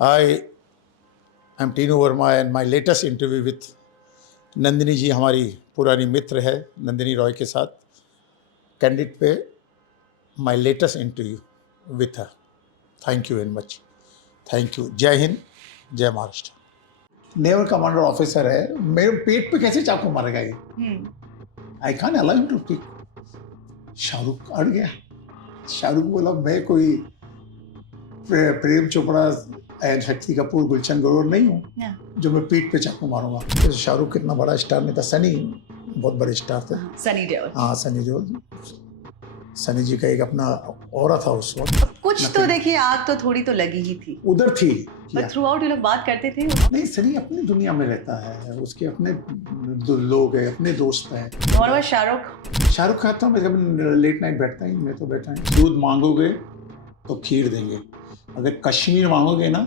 I am Tinu Verma and my latest interview with Nandini जी हमारी पुरानी मित्र है नंदिनी रॉय के साथ कैंडिड पे my latest interview with her. Thank you very much. Thank you. जय हिंद, जय महाराष्ट्र। नेवल कमांडर ऑफिसर है, मेरे पेट पे कैसे चाकू मारेगा ये? I can't allow him to take. Shahrukh अड़ गया। शाहरुख बोला मैं कोई प्रेम चोपड़ा एंड शक्ति कपूर गुलशन ग्रोवर नहीं हूँ जो मैं पीठ पे चाकू मारूंगा। तो शाहरुख कितना बड़ा स्टार नहीं था, सनी बहुत बड़े स्टार थे। सनी देओल। हाँ सनी देओल। सनी जी का एक अपना ऑरा था उस वक्त। कुछ तो देखिए आग तो थोड़ी तो लगी ही थी, उधर थी। थ्रू आउट लोग बात करते थे। नहीं, सनी अपनी दुनिया में रहता है, उसके अपने लोग हैं, अपने दोस्त हैं। और शाहरुख? शाहरुख खाता हूँ मैं, लेट नाइट बैठता ही मैं तो बैठा है। दूध मांगोगे तो खीर देंगे, अगर कश्मीर मांगोगे ना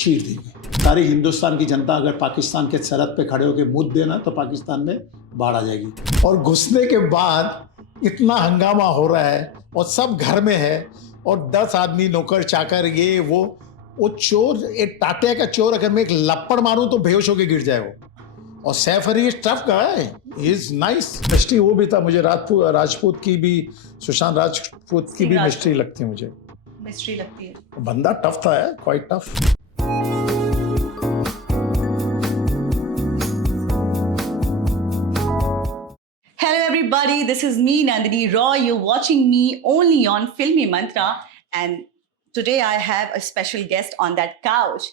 खीर देंगे। सारी हिंदुस्तान की जनता अगर पाकिस्तान के सरहद पे खड़े होकर मुद्द देना तो पाकिस्तान में बाढ़ आ जाएगी। और घुसने के बाद इतना हंगामा हो रहा है और सब घर में है और 10 आदमी नौकर चाकर ये वो चोर, एक टाटिया का चोर अगर मैं एक लपड़ मारूं तो बेहोश होकर गिर जाए वो। और Saif Ali tough guy, he is nice. Mystery वो भी था मुझे, राजपूत की भी, सुशांत राजपूत की भी मिस्ट्री लगती है मुझे। मिस्ट्री लगती है। बंदा टफ था, quite tough. Hello everybody, this is me Nandini Roy. You're watching me only on Filmy Mantra and today I have a special guest on that couch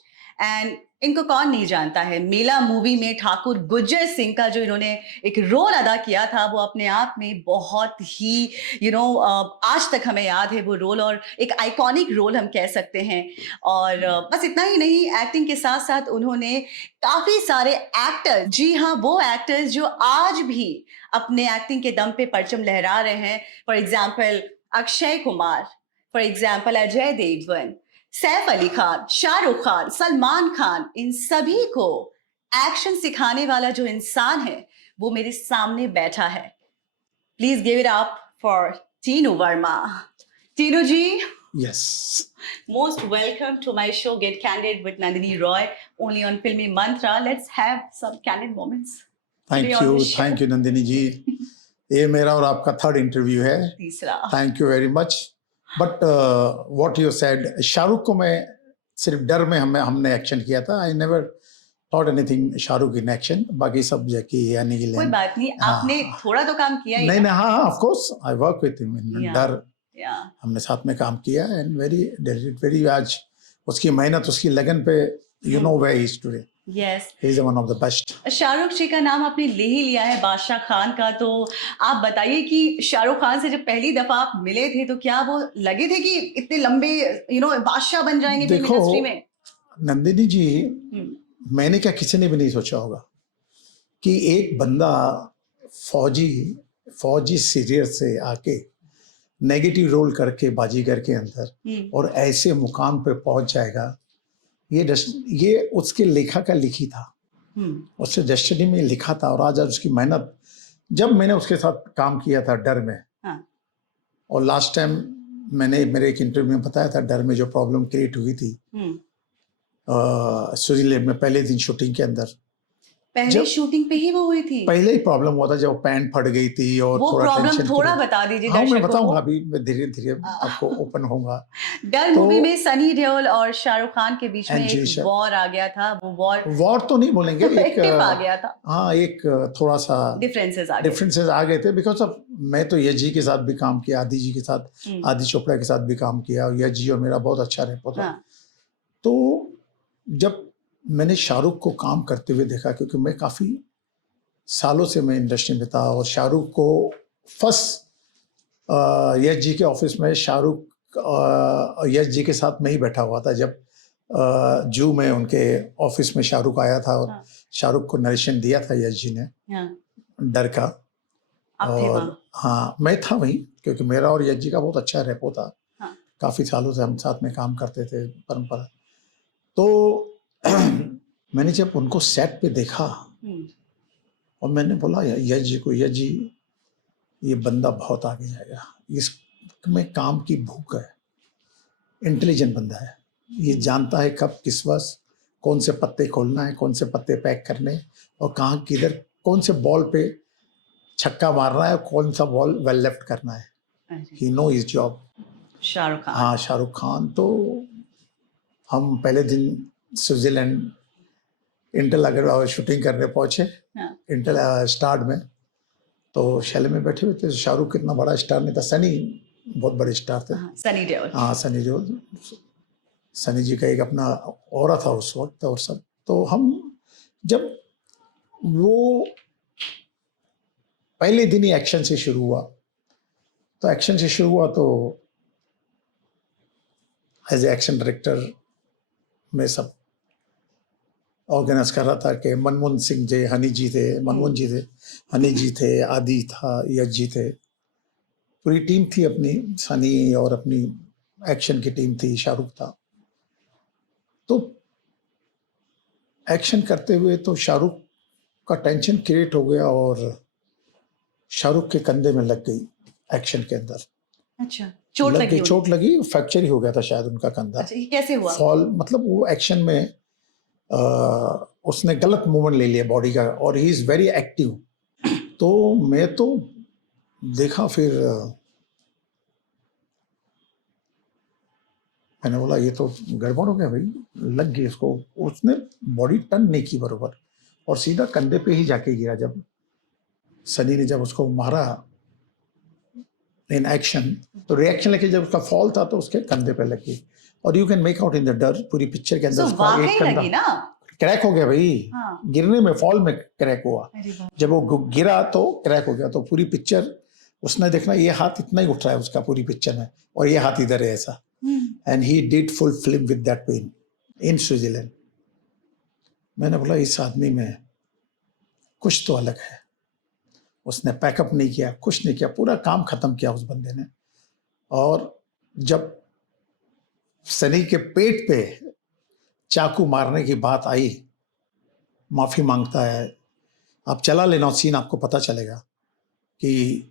and इनको कौन नहीं जानता है। मेला मूवी में ठाकुर गुर्जर सिंह का जो इन्होंने एक रोल अदा किया था वो अपने आप में बहुत ही आज तक हमें याद है वो रोल, और एक आइकॉनिक रोल हम कह सकते हैं। और बस इतना ही नहीं, एक्टिंग के साथ साथ उन्होंने काफी सारे एक्टर्स, जी हाँ वो एक्टर्स जो आज भी अपने एक्टिंग के दम पे परचम लहरा रहे हैं। For example Akshay Kumar, for example Ajay Devgan, Saif Ali Khan, Shahrukh Khan, Salman Khan, इन सभी को एक्शन सिखाने वाला जो इंसान है वो मेरे सामने बैठा है। Please give it up for Tinu Verma. Tinu ji, yes, most welcome to my show get candid with Nandini Roy only on Filmi Mantra. Let's have some candid moments. Thank you Nandini ji. ये मेरा और आपका थर्ड इंटरव्यू है, तीसरा। Thank you very much. But what you said, Shahrukh को मैं सिर्फ डर में हमने एक्शन किया था। I never thought anything Shahrukh in action. बाकी सब जैकी यानी कि कोई बात नहीं, आपने थोड़ा तो काम किया ही। नहीं नहीं, हाँ of course I work with him in डर। हमने साथ में काम किया एंड वेरी आज उसकी मेहनत, उसकी लगन पे you know where he is today. Yes. He is one of the best. Shahrukh ji का नाम आपने ले ही लिया है बादशाह खान का, तो आप बताइए कि शाहरुख खान से जब पहली दफा आप मिले थे तो क्या वो लगे थे कि इतने लंबे बादशाह बन जाएंगे फिल्म इंडस्ट्री में? नंदिनी जी, मैंने क्या किसी ने भी नहीं सोचा होगा कि एक बंदा फौजी सीरियल से आके नेगेटिव रोल करके बाजीगर के अंदर और ऐसे मुकाम पे पहुंच जाएगा। ये उसके लेखा का लिखी था, उससे डेस्टिनी में लिखा था। और आज उसकी मेहनत, जब मैंने उसके साथ काम किया था डर में, और लास्ट टाइम मैंने मेरे एक इंटरव्यू में बताया था डर में जो प्रॉब्लम क्रिएट हुई थी स्विट्जरलैंड में पहले दिन शूटिंग के अंदर। पहले शूटिंग पे ही वो हुई थी? पहले ही प्रॉब्लम हुआ था जब पैंट फट गई थी और वो प्रॉब्लम थोड़ा बता दीजिए। हाँ मैं बताऊंगा, अभी मैं धीरे धीरे आपको ओपन होऊंगा। डर मूवी में सनी देओल और शाहरुख खान के बीच में एक वॉर आ गया था। वो वॉर तो नहीं बोलेंगे, एक आ गया था। हाँ, एक थोड़ा सा डिफरेंसेस आ गए थे। बिकॉज ऑफ मैं तो यश जी के साथ भी काम किया, आदि जी के साथ, आदि चोपड़ा के साथ भी काम किया, और यश जी और मेरा बहुत अच्छा रहा था। तो जब मैंने शाहरुख को काम करते हुए देखा, क्योंकि मैं काफ़ी सालों से मैं इंडस्ट्री में था, और शाहरुख को फर्स्ट यश जी के ऑफिस में शाहरुख यश जी के साथ मैं ही बैठा हुआ था जब जू में उनके ऑफिस में शाहरुख आया था, और शाहरुख को नरेशन दिया था यश जी ने डर का। और हाँ मैं था वहीं, क्योंकि मेरा और यश जी का बहुत अच्छा रेपो था। काफ़ी सालों से हम साथ में काम करते थे परंपरा। तो मैंने जब उनको सेट पे देखा और मैंने बोला यश जी को, यश जी ये बंदा बहुत आगे जाएगा, इसमें काम की भूख है, इंटेलिजेंट बंदा है, ये जानता है कब किस वक्त कौन से पत्ते खोलना है, कौन से पत्ते पैक करने, और कहाँ किधर कौन से बॉल पे छक्का मारना है, कौन सा बॉल वेल लेफ्ट करना है। He know his job. Shahrukh Khan. हाँ, शाहरुख खान। तो हम पहले दिन स्विट्जरलैंड इंटेल अगर शूटिंग करने पहुंचे, इंटेल स्टार में, तो शैले में बैठे हुए थे। शाहरुख कितना बड़ा स्टार नहीं था, सनी बहुत बड़े स्टार थे। सनी देओल। हाँ, सनी देओल। सनी जी का एक अपना ऑरा था उस वक्त और सब। तो हम जब वो पहले दिन ही एक्शन से शुरू हुआ, तो एज ए एक्शन डायरेक्टर में सब ऑर्गेनाइज कर रहा था कि मनमोहन सिंह जी, हनी जी थे, मनमोहन जी थे, हनी जी थे, आदि था, यश जी थे, पूरी टीम थी अपनी, सनी और अपनी एक्शन की टीम थी, शाहरुख था। तो एक्शन करते हुए तो शाहरुख का टेंशन क्रिएट हो गया और शाहरुख के कंधे में लग गई एक्शन के अंदर। अच्छा, चोट लगी, फ्रैक्चर ही हो गया था शायद उनका कंधा। अच्छा, ये कैसे हुआ? फॉल, मतलब वो एक्शन में उसने गलत मूवमेंट ले लिया बॉडी का, और ही इज वेरी एक्टिव। तो मैं तो देखा, फिर मैंने बोला ये तो गड़बड़ हो गया भाई, लग गई उसको। उसने बॉडी टर्न नहीं की बरोबर, और सीधा कंधे पे ही जाके गिरा। जब सनी ने जब उसको मारा इन एक्शन, तो रिएक्शन लेके जब उसका फॉल था तो उसके कंधे पे लगी, और you can make out in the डर पूरी पिक्चर के अंदर। उसका एक कंधा क्रैक हो गया भाई। हाँ। गिरने में, फॉल में क्रैक हुआ। जब वो गिरा तो क्रैक हो गया। तो पूरी पिक्चर उसने देखना, ये हाथ इतना ही उठ रहा है उसका पूरी पिक्चर में, और ये हाथ इधर है ऐसा। And he did full film with that pain in Switzerland. मैंने बोला इस आदमी में कुछ तो अलग है। उसने पैकअप नहीं किया, कुछ नहीं किया, पूरा काम खत्म किया उस बंदे ने। और जब सनी के पेट पे चाकू मारने की बात आई, माफी मांगता है, आप चला लेना सीन, आपको पता चलेगा कि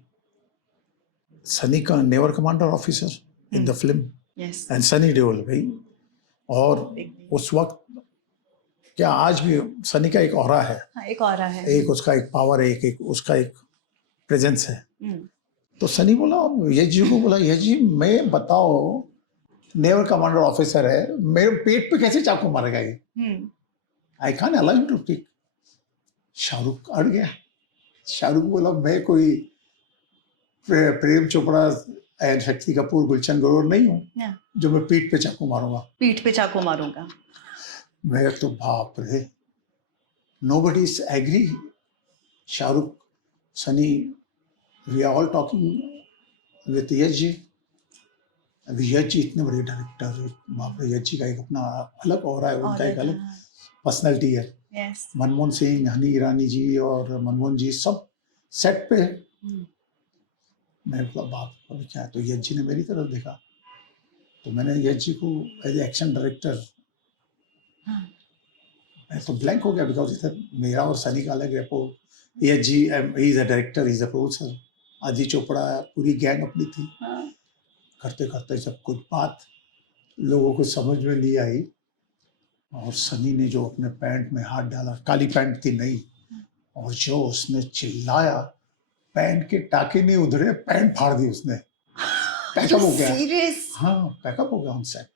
सनी का never commander officer in the film, and Sunny Deol भाई। और उस वक्त क्या आज भी सनी का एक ऑरा है। हाँ, एक ऑरा है, एक उसका एक पावर है, एक उसका एक प्रेजेंस है। तो सनी बोला, यश जी को बोला, यश जी मैं बताओ, नेवल कमांडर ऑफिसर है, मेरे पेट पे कैसे चाकू मारेगा ये? I can't allow him to take. Shahrukh अड़ गया। शाहरुख बोला मैं कोई प्रेम चोपड़ा एंड शक्ति कपूर, गुलशन ग्रोवर नहीं हूँ जो मैं पीठ पे चाकू मारूंगा। पीठ पे चाकू मारूंगा। मैं तो बाप रे, nobody is agree. Shahrukh, Sunny, we are all talking with Yash ji. Yash ji इतने बड़े डायरेक्टर, बाप रे, यश जी का एक अपना अलग ऑरा है, उनका एक अलग पर्सनैलिटी है। मनमोहन सिंह, हनी ईरानी जी और मनमोहन जी सब सेट पे। मैं बोला बाप अभी क्या है। तो यश जी ने मेरी तरफ देखा, तो मैंने यश जी को एज ए एक्शन डायरेक्टर, मैं तो ब्लैंक हो गया, बिकॉज इधर मेरा और सनी का अलग रेपो। Yash ji is a director, is a producer, Adi Chopra पूरी गैंग अपनी थी। करते करते जब कुछ बात लोगों को समझ में नहीं आई, और सनी ने जो अपने पैंट में हाथ डाला, काली पैंट थी नहीं, और जो उसने चिल्लाया, पैंट के टाके नहीं उधरे, पैंट फाड़ दी उसने। पैकअप हो गया। हाँ, पैकअप हो गया ऑन सेट,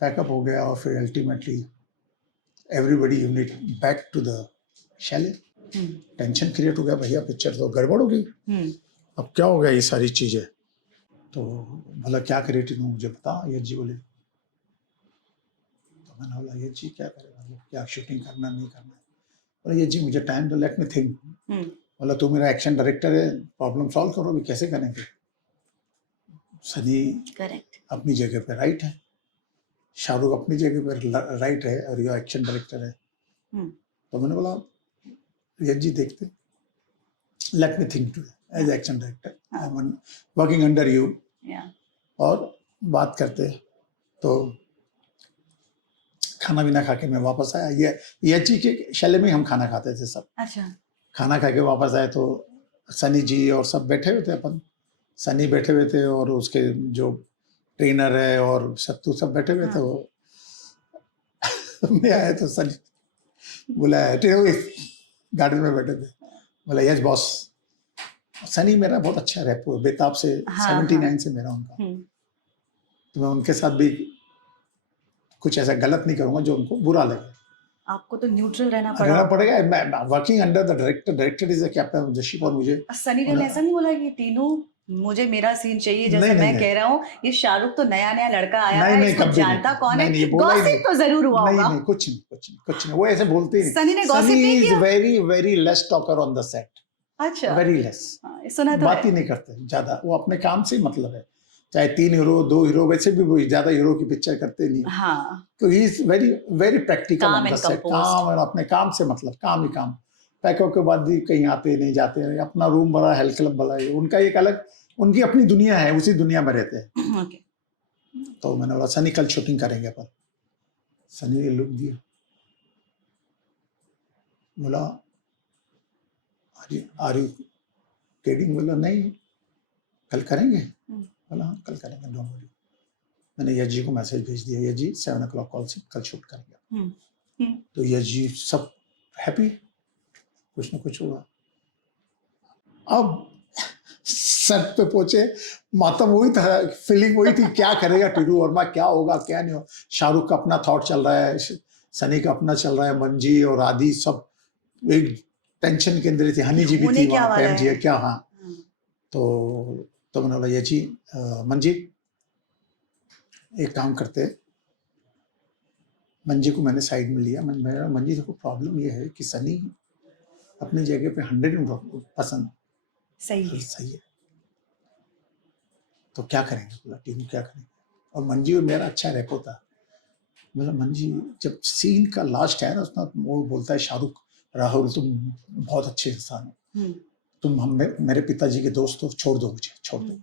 पैकअप हो गया। और फिर ultimately everybody unite back to the chalet. Tension create हो गया, भैया पिक्चर तो गड़बड़ हो गई, अब क्या हो गया ये सारी चीजें। तो बोला क्या क्रिएटिव हूँ मुझे बता। यश जी बोले, तो मैंने बोला यश जी क्या करेगा, क्या शूटिंग करना नहीं करना। बोला यश जी मुझे टाइम दो, लेट मी थिंक। बोला तू मेरा एक्शन डायरेक्टर है, प्रॉब्लम सॉल्व करो, अभी कैसे करेंगे। सनी करेक्ट अपनी जगह पे राइट है, शाहरुख अपनी जगह पे राइट है, और ये एक्शन डायरेक्टर है। तो मैंने बोला यश जी देखते, let me think to as action director, I am working under you. और बात करते, तो खाना पीना खा के मैं वापस आया। ये यश जी के शैले में हम खाना खाते थे सब। अच्छा। खाना खा के वापस आए तो सनी जी और सब बैठे हुए थे, अपन सनी बैठे हुए थे, और उसके जो ट्रेनर है और सत्तू सब बैठे हुए थे। वो मैं आया तो सनी बोला गार्डन में बैठे थे, बोला यस बॉस। सनी मेरा बहुत अच्छा रैपो है, बेताब से 79 से मेरा उनका, तो मैं उनके साथ भी कुछ ऐसा गलत नहीं करूंगा जो उनको बुरा लगे। आपको तो न्यूट्रल रहना पड़ेगा। Working under the director is the captain of the ship. और मुझे सनी ने ऐसा नहीं बोला कि तीनों मुझे मेरा सीन चाहिए, जैसे मैं कह रहा हूँ ये शाहरुख तो नया लड़का आया है, इसको जानता कौन है, गॉसिप तो जरूर हुआ होगा। नहीं, कुछ नहीं, वो ऐसे बोलते ही सनी ने गॉसिप नहीं किया। Very very less talker on the set. अच्छा, वेरी लेस, सुना तो बात ही नहीं करते ज्यादा, वो अपने काम से मतलब है। चाहे 3 हीरो 2 हीरो, वैसे भी वो ज्यादा हीरो की पिक्चर करते नहीं। तो he is very very practical on the set. काम और अपने काम से मतलब, काम ही काम। पैकों के बाद भी कहीं आते नहीं जाते, अपना रूम बड़ा, हेल्थ क्लब बड़ा है, उनका एक अलग, उनकी अपनी दुनिया है, उसी दुनिया में रहते हैं। तो मैंने बोला सनी कल शूटिंग करेंगे अपन। सनी ने लुक दिया, बोला आर यू किडिंग? बोला नहीं, कल करेंगे। बोला हाँ कल करेंगे, डोंट वरी। मैंने यश जी को मैसेज भेज दिया, यश जी 7 o'clock कॉल से कल शूट करेंगे। तो यश जी सब हैप्पी, कुछ ना कुछ हुआ। अब सेट पे पहुंचे, मातम वही था, फीलिंग वही थी, क्या करेगा टीनू वर्मा, क्या होगा क्या नहीं होगा। शाहरुख का अपना थॉट चल रहा है, सनी का अपना चल रहा है, मंजी और आदि सब एक टेंशन के अंदर थी। हनी जी भी थी वहाँ पे, जी क्या। हाँ, तो मैंने बोला ये जी मंजी एक काम करते, मंजी को मैंने साइड में लिया। मैंने मंजी देखो प्रॉब्लम ये है कि सनी अपनी जगह पे 100% सही है, तो क्या करेंगे? बोला टीम क्या करेंगे? और मंजी और मेरा अच्छा रैपो था। मतलब मंजी जब सीन का लास्ट है ना, उसमें वो बोलता है शाहरुख, राहुल तुम बहुत अच्छे इंसान हो, तुम मेरे पिताजी के दोस्त हो, छोड़ दो मुझे, छोड़ दो।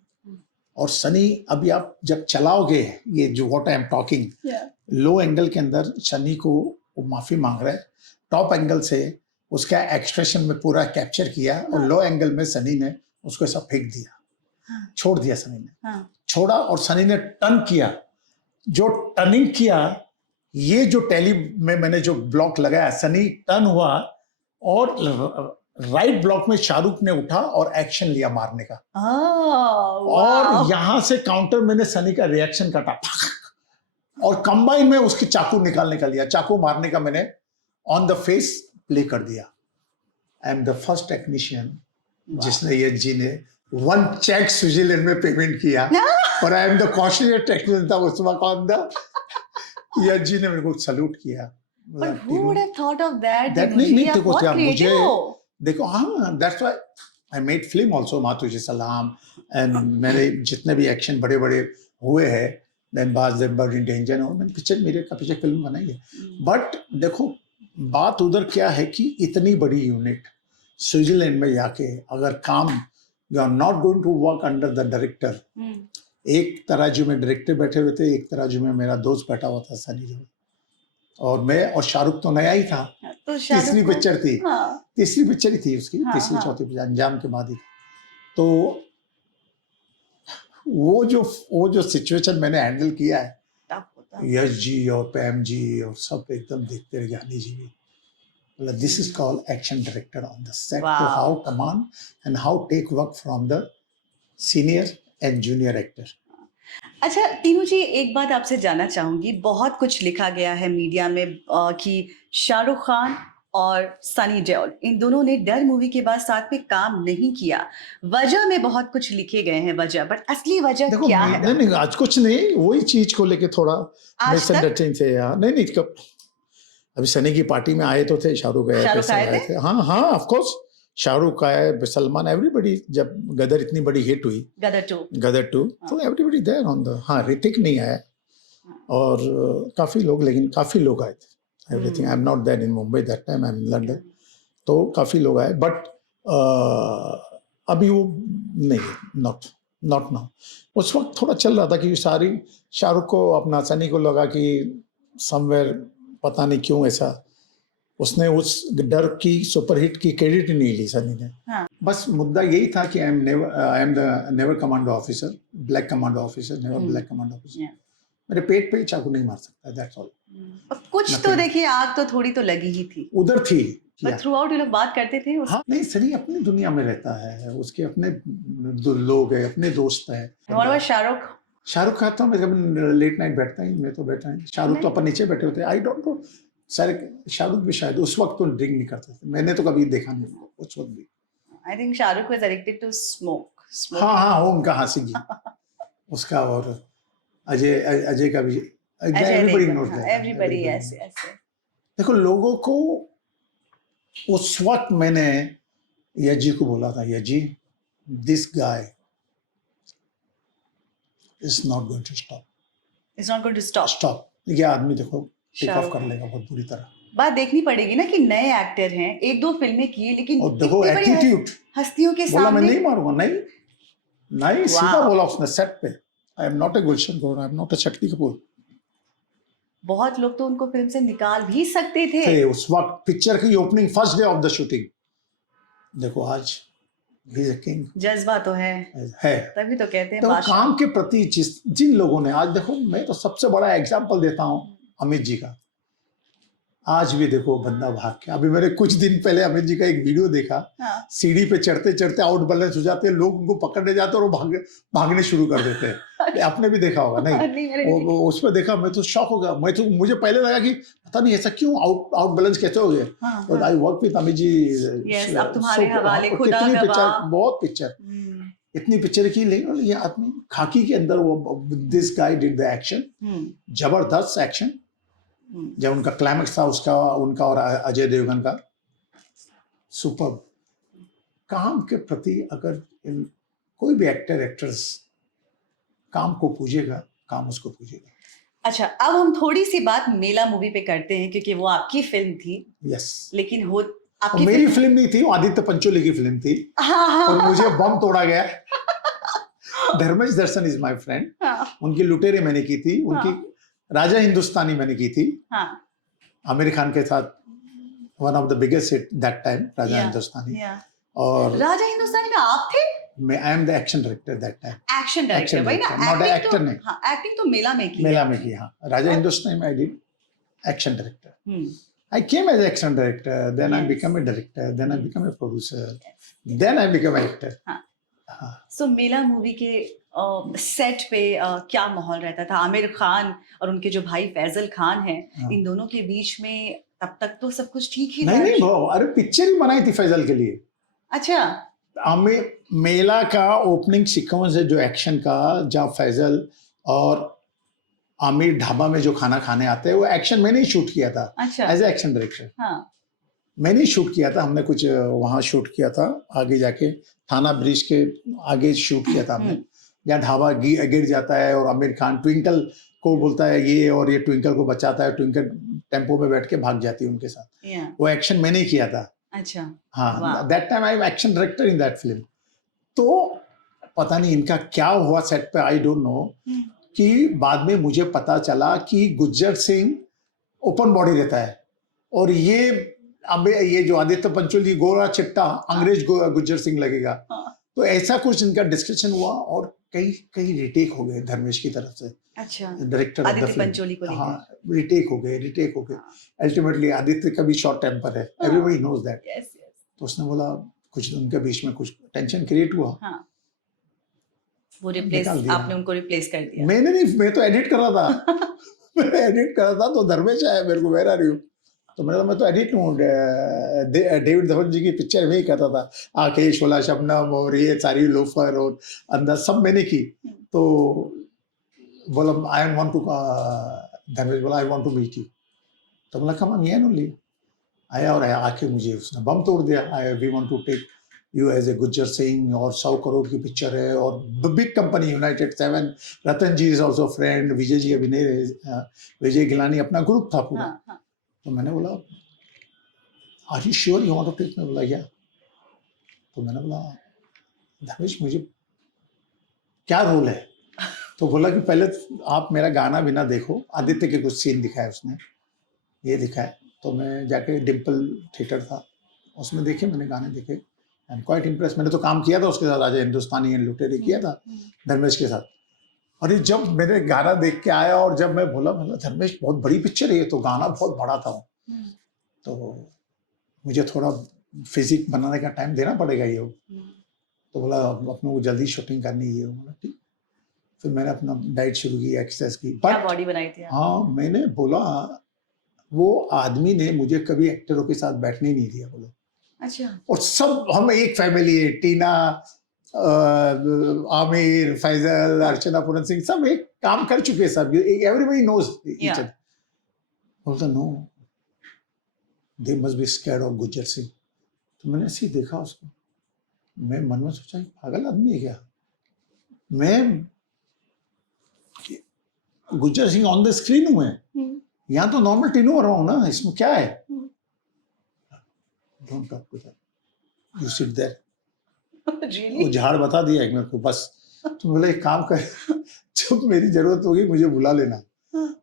और सनी अभी आप जब चलाओगे ये जो what I am talking, low angle के अंदर सनी को वो माफी मांग रहा है, टॉप एंगल से उसका एक्सप्रेशन में पूरा कैप्चर किया, और लो एंगल में सनी ने उसको ऐसा फेंक दिया, छोड़ दिया सनी ने, छोड़ा और सनी ने टर्न किया। जो टर्निंग किया, ये जो टेली में मैंने जो ब्लॉक लगाया, सनी टर्न हुआ और राइट ब्लॉक में शाहरुख ने उठा और एक्शन लिया मारने का। और यहां से काउंटर मैंने सनी का रिएक्शन काटा और कंबाइन में उसकी चाकू निकालने का लिया, चाकू मारने का मैंने ऑन द फेस प्ले कर दिया। आई एम द फर्स्ट टेक्नीशियन जिसने यश जी ने 1 चेक स्विट्जरलैंड में पेमेंट किया, और आई एम द कॉस्टली टेक्नीशियन था उस वक्त ऑन द। यश जी ने मेरे को सल्यूट किया। But who would have thought of that? नहीं देखो क्या मुझे देखो, हाँ that's why I made film also, माँ तुझे सलाम, एंड मेरे जितने भी एक्शन बड़े बड़े हुए हैं, देन बाज बर्ड इन डेंजर, और मैंने पिक्चर मेरे का पीछे फिल्म बनाई है। बट देखो बात उधर क्या है कि इतनी बड़ी यूनिट स्विट्जरलैंड में जाके अगर काम, you are not going to work under the director. एक तराजू में डायरेक्टर बैठे हुए थे, एक तराजू में मेरा दोस्त बैठा हुआ था सनी जो, और मैं और शाहरुख तो नया ही था, तो तीसरी पिक्चर थी। तीसरी पिक्चर ही थी उसकी, तीसरी चौथी पिक्चर अंजाम के बाद ही। तो वो जो सिचुएशन मैंने हैंडल किया है, यश जी और पैम जी और सब एकदम देखते रहे, हनी जी भी। This is called action director on the set, to how command and how take work from the senior and junior actor. अच्छा तीनू जी, एक बात आपसे जानना चाहूंगी, बहुत कुछ लिखा गया है मीडिया में कि शाहरुख खान और सनी देओल इन दोनों ने डर मूवी के बाद साथ में काम नहीं किया। वजह में बहुत कुछ लिखे गए हैं वजह, बट असली वजह क्या है? नहीं आज कुछ नहीं, वही चीज को लेके थोड़ा मिसअंडरस्टैंडिंग थे यार। नहीं कब अभी सनी की पार्टी में आए तो थे, शाहरुख आए थे। हाँ ऑफ कोर्स, शाहरुख आए, सलमान, एवरीबडी। जब गदर इतनी बड़ी हिट हुई, गदर 2, तो एवरीबडी देयर ऑन द। हाँ ऋतिक नहीं आया और काफी लोग, लेकिन काफी लोग आए थे। Everything, I am not there in Mumbai that time, I am in London, तो काफी लोग आए। बट अभी वो नहीं, नॉट नाउ। उस वक्त थोड़ा चल रहा था कि सारी शाहरुख को, अपना सनी को लगा कि समवेयर, पता नहीं क्यों ऐसा उसने उस डर की सुपरहिट की क्रेडिट ही नहीं ली सनी ने। हाँ. बस मुद्दा यही था कि आई am the never commando officer, black commando officer, never black commando officer. मेरे पेट पे ही चाकू नहीं मार सकता, दैट्स ऑल। अब कुछ तो देखिए, आग तो थोड़ी तो लगी ही थी, उधर थी। पर थ्रू आउट ये लोग बात करते थे हाँ, नहीं सनी अपनी दुनिया में रहता है, उसके अपने लोग हैं, अपने दोस्त हैं। और वो शाहरुख खाता हूँ मैं, लेट नाइट बैठता ही, मैं तो बैठा ही। शाहरुख तो अपन नीचे बैठे होते, आई डोंट नो, सारे शाहरुख भी शायद उस वक्त तो ड्रिंक नहीं करते थे, मैंने तो कभी देखा नहीं उस वक्त भी। I think Shahrukh was addicted to smoke. हाँ, वो उनका हंसी की उसका, और अजय का भी, एवरीबडी ऐसे। देखो लोगों को उस वक्त मैंने यजी को बोला था, यजी this guy is not going to stop. ये आदमी देखो टेक ऑफ कर लेगा बहुत बुरी तरह। बात देखनी पड़ेगी ना कि नए एक्टर हैं, एक दो फिल्में की है, लेकिन और देखो एटीट्यूड, हस्तियों के बोला सामने मैं नहीं मारूंगा, नहीं सीधा बोला उसने सेट पे, आई am not a Gulshan Kaur, I am not a Shakti Kapoor. बहुत लोग तो उनको फिल्म से निकाल भी सकते थे उस वक्त, पिक्चर की opening first day of the shooting. देखो आज ही इज अ किंग। जज्बा तो है, तभी तो कहते हैं तो काम के प्रति जिन लोगों ने, आज देखो मैं तो सबसे बड़ा एग्जांपल देता हूँ अमित जी का। आज भी देखो बंदा भाग के, अभी मैंने कुछ दिन पहले अमित जी का एक वीडियो देखा, सीढ़ी पे चढ़ते चढ़ते आउट बैलेंस हो जाते हैं, लोग उनको पकड़ने जाते हैं और वो भागने शुरू कर देते हैं। आपने भी देखा होगा नहीं? उस पर देखा, मैं तो शॉक हो गया। मुझे पहले लगा कि पता नहीं ऐसा क्यों, आउट बैलेंस कैसे हो गए। I work with Amit ji, अब तुम्हारे हवाले खुदा गवाह, बहुत पिक्चर, इतनी पिक्चर की, लेकिन ये आदमी खाकी के अंदर, वो this guy did the action, जबरदस्त एक्शन। जब उनका क्लाइमेक्स था उनका और अजय देवगन का, सुपर। काम के प्रति अगर कोई भी एक्टर्स काम को पूजेगा, काम उसको पूजेगा। अच्छा, अब हम थोड़ी सी बात मेला मूवी पे करते हैं, क्योंकि वो आपकी फिल्म थी। यस, लेकिन वो आपकी मेरी फिल्म नहीं थी, वो आदित्य पंचोली की फिल्म थी। और मुझे बम तोड़ा गया। धर्मेश दर्शन इज माय फ्रेंड, उनकी लुटेरे मैंने की थी, उनकी राजा हिंदुस्तानी मैंने की थी, आमिर खान के साथ, one of the biggest hit that time, Raja Hindustani. और राजा हिंदुस्तानी में आप थे? मैं I am the action director that time. Action director, भाई ना, नॉट एक्टर नहीं। हाँ, एक्टिंग तो मेला में की। हाँ, राजा हिंदुस्तानी में I did action director. I came as action director, then I became a director, then I became a producer, then I became an actor. So Mela movie के सेट पे क्या माहौल रहता था? आमिर खान और उनके जो भाई फैजल खान हैं, इन दोनों के बीच में तब तक तो सब कुछ ठीक ही था। नहीं, अरे पिक्चर ही बनाई थी फैजल के लिए। अच्छा, आमिर, मेला का ओपनिंग सीक्वेंस है जो एक्शन का, जहाँ फैजल और आमिर ढाबा में जो खाना खाने आते हैं, वो एक्शन मैंने ही शूट किया था। अच्छा, एज ए एक्शन डायरेक्टर मैंने ही शूट किया था। हमने कुछ वहाँ शूट किया था, आगे जाके थाना ब्रिज के आगे शूट किया था हमने, जहाँ ढाबा गिर जाता है और आमिर खान ट्विंकल को बोलता है ये, और ये ट्विंकल को बचाता है, ट्विंकल टेम्पो में बैठ के भाग जाती है उनके साथ। वो एक्शन मैंने ही किया था। अच्छा, हाँ, that time I M action director in that film. तो पता नहीं इनका क्या हुआ सेट पे, आई डोंट नो, कि बाद में मुझे पता चला कि गुज्जर सिंह ओपन बॉडी रहता है, और ये जो आदित्य पंचोली गोरा चिट्टा अंग्रेज गुज्जर सिंह लगेगा। तो ऐसा कुछ इनका डिस्कशन हुआ, और कई रिटेक हो गए धर्मेश की तरफ से। अच्छा, डायरेक्टर आदित्य पंचोली को लेकर। हाँ, रिटेक हो गए। अल्टीमेटली आदित्य का भी शॉर्ट टेम्पर है, एवरीबॉडी नोज दैट। तो उसने बोला, कुछ उनके बीच में कुछ टेंशन क्रिएट हुआ। वो आपने उनको रिप्लेस कर दिया? मैंने नहीं, मैं तो एडिट कर रहा था। तो धर्मेश आया मेरे को, वेयर आर यू? तो मैं तो एडिट हूँ, डेविड धवन जी की पिक्चर में ही करता था, आंखें, शोला शबनम और ये सारी लोफर और अंदर सब मैंने की। तो बोला आई वांट टू, धर्मेश बोला I want to meet you. तो बोला कम ऑन, ये ओनली आया, और आके मुझे उसने बम तोड़ दिया। We want to take you as a Gujjar Singh, और 100 करोड़ की पिक्चर है, और big company united 7, Ratan ji is also friend, Vijay ji अभी नहीं रहे, विजय गिलानी, अपना ग्रुप था पूरा। तो मैंने बोला are you sure you want to take? मैं बोला या। तो मैंने बोला धर्मेश मुझे क्या रोल है? तो बोला कि पहले आप मेरा गाना भी ना देखो, आदित्य के कुछ सीन दिखाए उसने, ये दिखाए। तो मैं जाके डिम्पल थिएटर था, उसमें देखे मैंने गाने देखे एंड क्वाइट इम्प्रेस। मैंने तो काम किया था उसके साथ, राजा हिंदुस्तानी एंड लुटेरे किया था धर्मेश के साथ। और ये जब मैंने गाना देख के आया और जब मैं बोला धर्मेश बहुत बड़ी पिक्चर है ये तो, गाना बहुत बड़ा था, तो मुझे थोड़ा फिजिक बनाने का टाइम देना पड़ेगा ये। तो बोला अपने को जल्दी शूटिंग करनी है, बोला ठीक। फिर मैंने अपना डाइट शुरू की, एक्सरसाइज की, क्या बॉडी बनाई थी? हाँ, मैंने बोला वो आदमी ने मुझे कभी एक्टरों के साथ बैठने नहीं दिया, बोला। अच्छा। और सब हम एक फैमिली है, टीना, आमिर, फैजल, अर्चना पूरन सिंह, सब एक काम कर चुके हैं, सब एवरीबॉडी नोज ईच अदर। बोलता no, they must be scared of Gujjar Singh. तो मैंने ऐसे ही देखा उसको, मैं मन में सोचा पागल आदमी है क्या, मैं Gujjar Singh on the screen हूं, यहाँ तो नॉर्मल टीनू हो रहा हूं ना, इसमें क्या है? Don't talk to that, you sit there. वो झाड़ बता दिया एक मेरे को, बस तुम बोले एक काम कर, जब मेरी जरूरत होगी मुझे बुला लेना।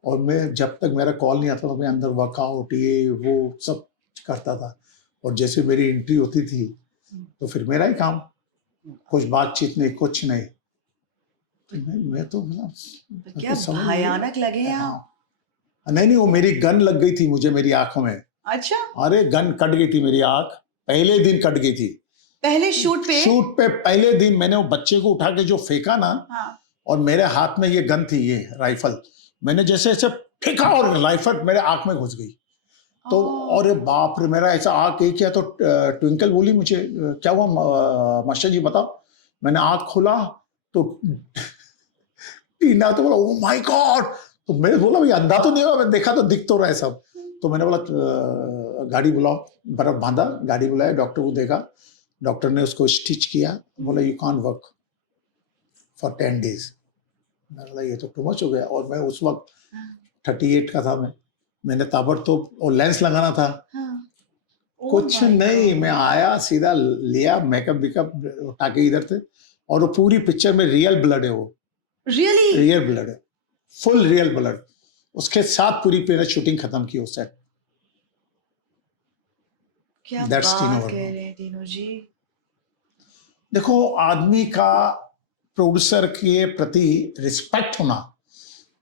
और मैं जब तक मेरा कॉल नहीं आता तो मैं अंदर वर्कआउट ये वो सब करता था। और जैसे मेरी एंट्री होती थी तो फिर मेरा ही काम, कुछ बातचीत नहीं, कुछ नहीं। तो मैं तो क्या भयानक लगे आप। नहीं, वो मेरी गन लग गई थी मुझे मेरी आंखों में। अच्छा? अरे गन कट गई थी मेरी आंख, पहले दिन कट गई थी। पहले शूट पे पहले दिन मैंने वो बच्चे को उठा के जो फेंका ना, और मेरे हाथ में ये गन थी, ये राइफल, मैंने जैसे ऐसे फेंका और राइफल मेरे आंख में घुस गई। तो और बाप रे, मेरा ऐसा आंख एक किया तो ट्विंकल बोली मुझे क्या हुआ मास्टर जी बताओ। मैंने आंख खोला तो टीना तो बोला ओह माय गॉड। तो मैंने बोला भाई अंधा तो नहीं हुआ, मैं देखा तो दिख तो रहा है सब। तो मैंने बोला गाड़ी बुलाओ, बर्फ बांधा, गाड़ी बुलाया, डॉक्टर को देखा, डॉक्टर ने उसको स्टिच किया, बोला you can't work for 10 days। मैंने बोला ये तो टू मच हो गया। और मैं उस वक्त 38 का था, मैंने ताबड़तोड़ और लेंस लगाना था। कुछ नहीं, मैं आया सीधा लिया मेकअप वेकअप उठा के इधर थे, और वो पूरी पिक्चर में रियल ब्लड है, वो रियल ब्लड है, फुल रियल ब्लड। उसके साथ पूरी मेरी शूटिंग खत्म की उस सेट। क्या बात कह रहे हैं तीनों जी। देखो आदमी का प्रोड्यूसर के प्रति रिस्पेक्ट होना,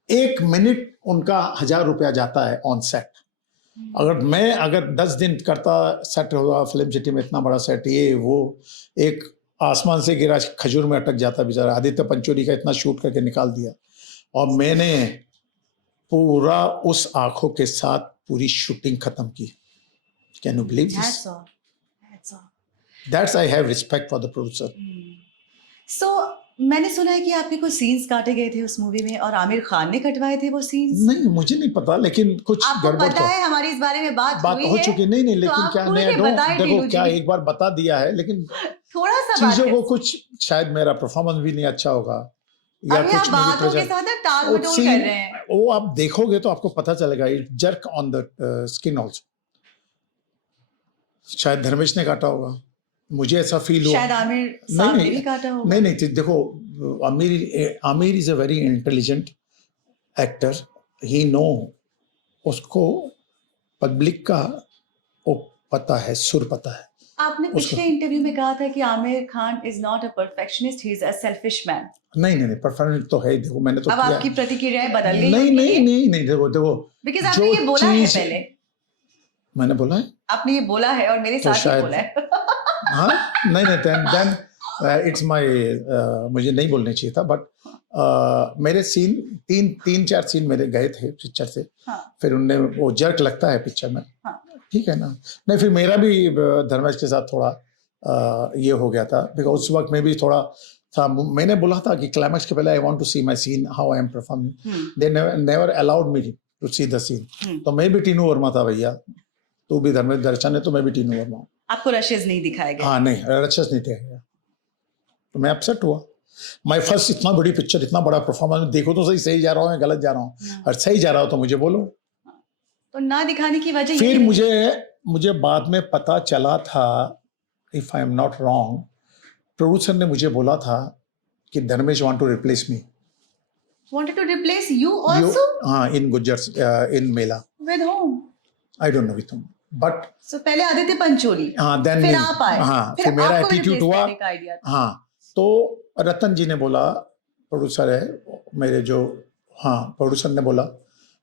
1 मिनट उनका 1000 रुपया जाता है ऑन सेट। अगर 10 दिन करता सेट होगा फिल्म सिटी में, इतना बड़ा सेट, ये वो, एक आसमान से गिरा खजूर में अटक जाता बेचारा। आदित्य पंचोली का इतना शूट करके निकाल दिया, और मैंने पूरा उस आंखों के साथ पूरी शूटिंग खत्म की। Can you believe this? That's all. That's I have respect for the producer. So मैंने सुना है कि आपके कुछ सीन्स काटे गए थे उस मूवी में, और आमिर खान ने कटवाए थे वो सीन्स। नहीं, मुझे नहीं पता, लेकिन कुछ गड़बड़ पता है, हमारी इस बारे में बात हो चुकी। नहीं, लेकिन क्या देखो क्या एक बार बता दिया है, लेकिन थोड़ा सा चीजों को कुछ, शायद मेरा परफॉर्मेंस भी नहीं अच्छा होगा, या कुछ बातों के साथ टाल मटोल कर रहे हैं। वो आप देखोगे तो आपको पता चलेगा, jerk on the skin also. शायद धर्मेश ने काटा होगा, मुझे ऐसा फील हुआ। शायद आमिर साहब ने भी काटा होगा। नहीं, देखो Aamir is a very intelligent actor, he know, उसको पब्लिक का वो पता है, सुर पता है। आपने पिछले इंटरव्यू में कहा था कि Aamir Khan is not a perfectionist, he is a selfish man. नहीं, परफेक्शनिस्ट तो है। देखो मैंने तो अब आपकी प्रतिक्रियाएं बदल गई। नहीं, देखो बिकॉज़ आपने ये बोला है पहले। मैंने बोला है, आपने ये बोला है और मेरे साथ ही बोला है। हाँ, नहीं, देन इट्स माय, मुझे नहीं बोलना चाहिए था, बट मेरे सीन 3-4 सीन मेरे गए थे पिक्चर से। फिर उनने वो जर्क लगता है पिक्चर में, ठीक है ना। नहीं, फिर मेरा भी धर्मेश के साथ थोड़ा ये हो गया था, बिकॉज उस वक्त में भी थोड़ा था। मैंने बोला था कि क्लाइमैक्स के पहले I want to see my scene, how I am performing. They never allowed me to see the scene. तो मैं भी टीनू वर्मा था भैया, तो भी धर्मेश दर्शन है, तो मैं भी टीनू वर्मा हूँ। आपको रशेस नहीं दिखाए गए? हाँ, नहीं, रशेस नहीं थे, तो मैं अपसेट हुआ। माय फर्स्ट इतना बड़ी पिक्चर, इतना बड़ा परफॉर्मेंस, देखो तो सही जा रहा हूँ, गलत जा रहा हूँ, और सही जा रहा हो तो मुझे बोलो। तो ना दिखाने की वजह फिर मुझे बाद में पता चला था, if I am not wrong, producer ने मुझे बोला था कि Dharmesh want to replace me. Wanted to replace you also? हाँ, in Gujjar, in Mela. With whom? I don't know with whom, but so पहले आदित्य पंचोली, हाँ देन फिर आप आए, हाँ फिर मेरा आपको एटीट्यूड replace हुआ। करने का idea था। हाँ तो रतन जी ने बोला, प्रोड्यूसर है मेरे जो, हाँ प्रोड्यूसर ने बोला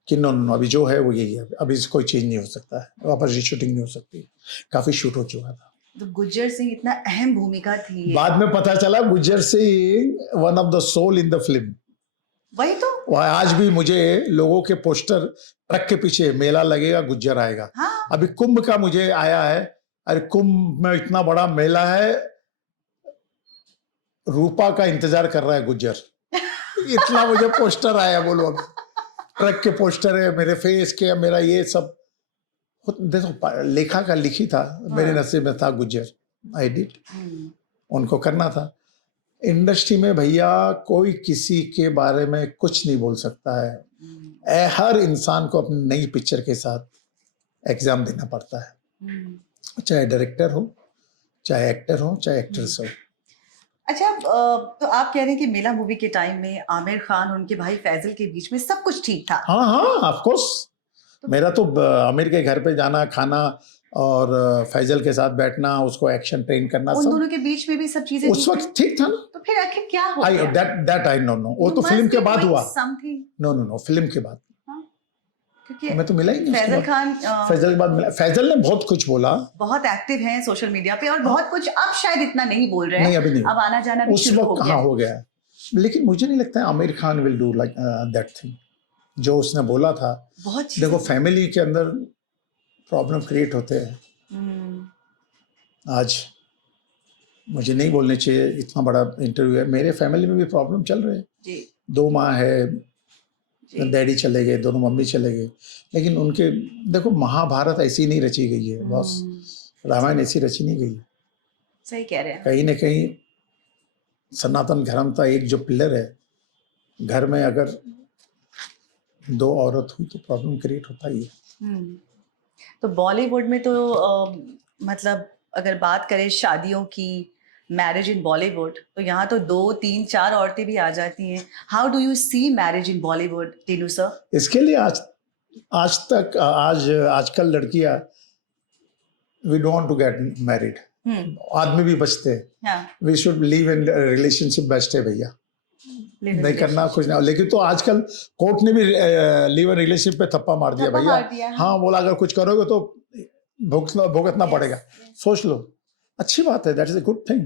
कि नो नो अभी जो है वो यही है, अभी कोई चेंज नहीं हो सकता है, वापस रीशूटिंग नहीं हो सकती, काफी शूट हो चुका था। तो गुज्जर सिंह इतना अहम भूमिका थी, बाद में पता चला Gujjar Singh one of the soul in the film. वही तो आज भी मुझे लोगों के पोस्टर, ट्रक के पीछे मेला लगेगा गुज्जर आएगा। हाँ। अभी कुंभ का मुझे आया है, अरे कुंभ में इतना बड़ा मेला है, रूपा का इंतजार कर रहा है गुज्जर इतना मुझे पोस्टर आया, बोलो अब ट्रक के पोस्टर है, मेरे फेस के, मेरा ये सब देखो लेखा का लिखी था। मेरे नसीब में था गुज्जर, आई डिड, उनको करना था। इंडस्ट्री में भैया कोई किसी के बारे में कुछ नहीं बोल सकता है, हर इंसान को अपनी नई पिक्चर के साथ एग्जाम देना पड़ता है, चाहे डायरेक्टर हो, चाहे एक्टर हो, चाहे एक्ट्रेस हो। अच्छा, तो आप कह रहे हैं कि मेला मूवी के टाइम में आमिर खान और उनके भाई फैजल के बीच में सब कुछ ठीक था? हाँ हाँ ऑफ कोर्स, मेरा तो आमिर के घर पे जाना, खाना और फैजल के साथ बैठना, उसको एक्शन ट्रेन करना, उन दोनों के बीच में भी सब चीजें उस वक्त ठीक था ना। तो फिर आखिर क्या हो गया? दैट आई नो, वो तो फिल्म के बाद हुआ। Something, no no no, film के बाद, क्योंकि मैं तो मिला ही नहीं फैजल खान, फैजल के बाद मिला। फैजल ने बहुत कुछ बोला, बहुत एक्टिव हैं सोशल मीडिया पे और बहुत कुछ, अब शायद इतना नहीं बोल रहे हैं, नहीं अभी नहीं, अब आना जाना भी उस शुरू वक्त कहाँ हो गया है। लेकिन मुझे नहीं लगता है Aamir Khan will do like that thing जो उसने बोला था। बहुत देखो फैमिली के अंदर प्रॉब्लम क्रिएट होते हैं। आज मुझे नहीं बोलने चाहिए, इतना बड़ा इंटरव्यू है, मेरे फैमिली में भी प्रॉब्लम चल रहे हैं। 2 माँ है, डैडी चले गए, दोनों मम्मी चले गए, लेकिन उनके देखो महाभारत ऐसी नहीं रची गई है बॉस, रामायण ऐसी रची नहीं गई है। सही कह रहे हैं। कहीं ना कहीं सनातन धर्म का एक जो पिलर है, घर में अगर 2 औरत हुई तो प्रॉब्लम क्रिएट होता ही है। तो बॉलीवुड में तो मतलब अगर बात करें शादियों की, मैरिज इन बॉलीवुड, तो यहाँ तो 2, 3, 4 औरतें भी आ जाती हैं। How do you see marriage in Bollywood, Tinu sir? इसके लिए आजकल लड़कियां, we don't want to get married, आदमी भी बचते हैं, we should live in relationship, best है भैया, नहीं करना कुछ ना। लेकिन तो आजकल कोर्ट ने भी लिव इन रिलेशनशिप पे थप्पा मार दिया भैया। हाँ बोला अगर कुछ करोगे तो भुगतना पड़ेगा। सोच लो, अच्छी बात है, that is a good thing.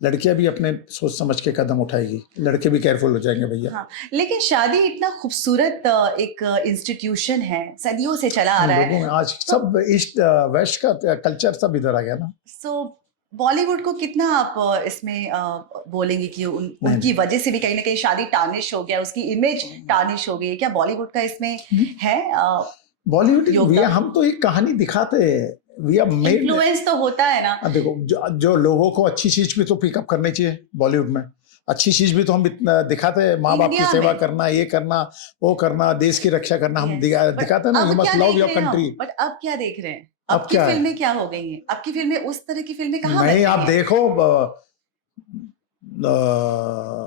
लड़कियां भी अपने सोच समझ के कदम उठाएगी, लड़के भी केयरफुल हो जाएंगे भैया। हाँ, लेकिन शादी इतना खूबसूरत एक इंस्टीट्यूशन है, सदियों से चला आ रहा है। लोगों में आज सब ईस्ट वेस्ट का कल्चर सब इधर आ गया ना। सो बॉलीवुड को कितना आप इसमें बोलेंगे कि उनकी वजह से भी कहीं ना कहीं शादी टार्निश हो गया, उसकी इमेज टार्निश हो गई? क्या बॉलीवुड का इसमें है बॉलीवुड? हम तो एक कहानी दिखाते हैं, इन्फ्लुएंस तो होता है ना। देखो जो लोगों को अच्छी चीज भी तो पिकअप करनी चाहिए बॉलीवुड में, अच्छी चीज भी तो हम दिखाते हैं, माँ बाप की सेवा करना, ये करना, वो करना, देश की रक्षा करना, हम दिखाते हैं ना, you must love your country. But अब क्या देख रहे हैं? अब की फिल्में क्या हो गई हैं? अब की फिल्में उस तरह की फिल्में कहाँ नहीं, आप देखो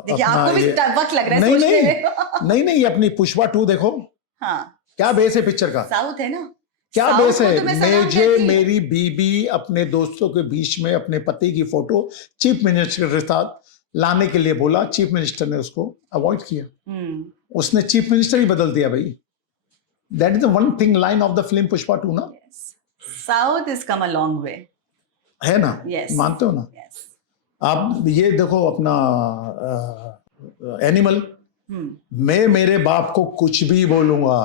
देखिए, आपको भी वक्त लग रहा है सोचने में। नहीं, अपनी पुष्पा 2 देखो। हाँ, क्या बेस है पिक्चर का? साउथ है ना, क्या बेस है? मुझे मेरी बीबी अपने दोस्तों के बीच में अपने पति की फोटो चीफ मिनिस्टर के साथ लाने के लिए बोला, चीफ मिनिस्टर ने उसको अवॉइड किया, उसने चीफ मिनिस्टर ही बदल दिया भाई। That is the one thing line of the film Pushpa 2 ना। South is come a long way, है ना? मानते हो ना? आप ये देखो अपना एनिमल, मैं मेरे बाप को कुछ भी बोलूंगा,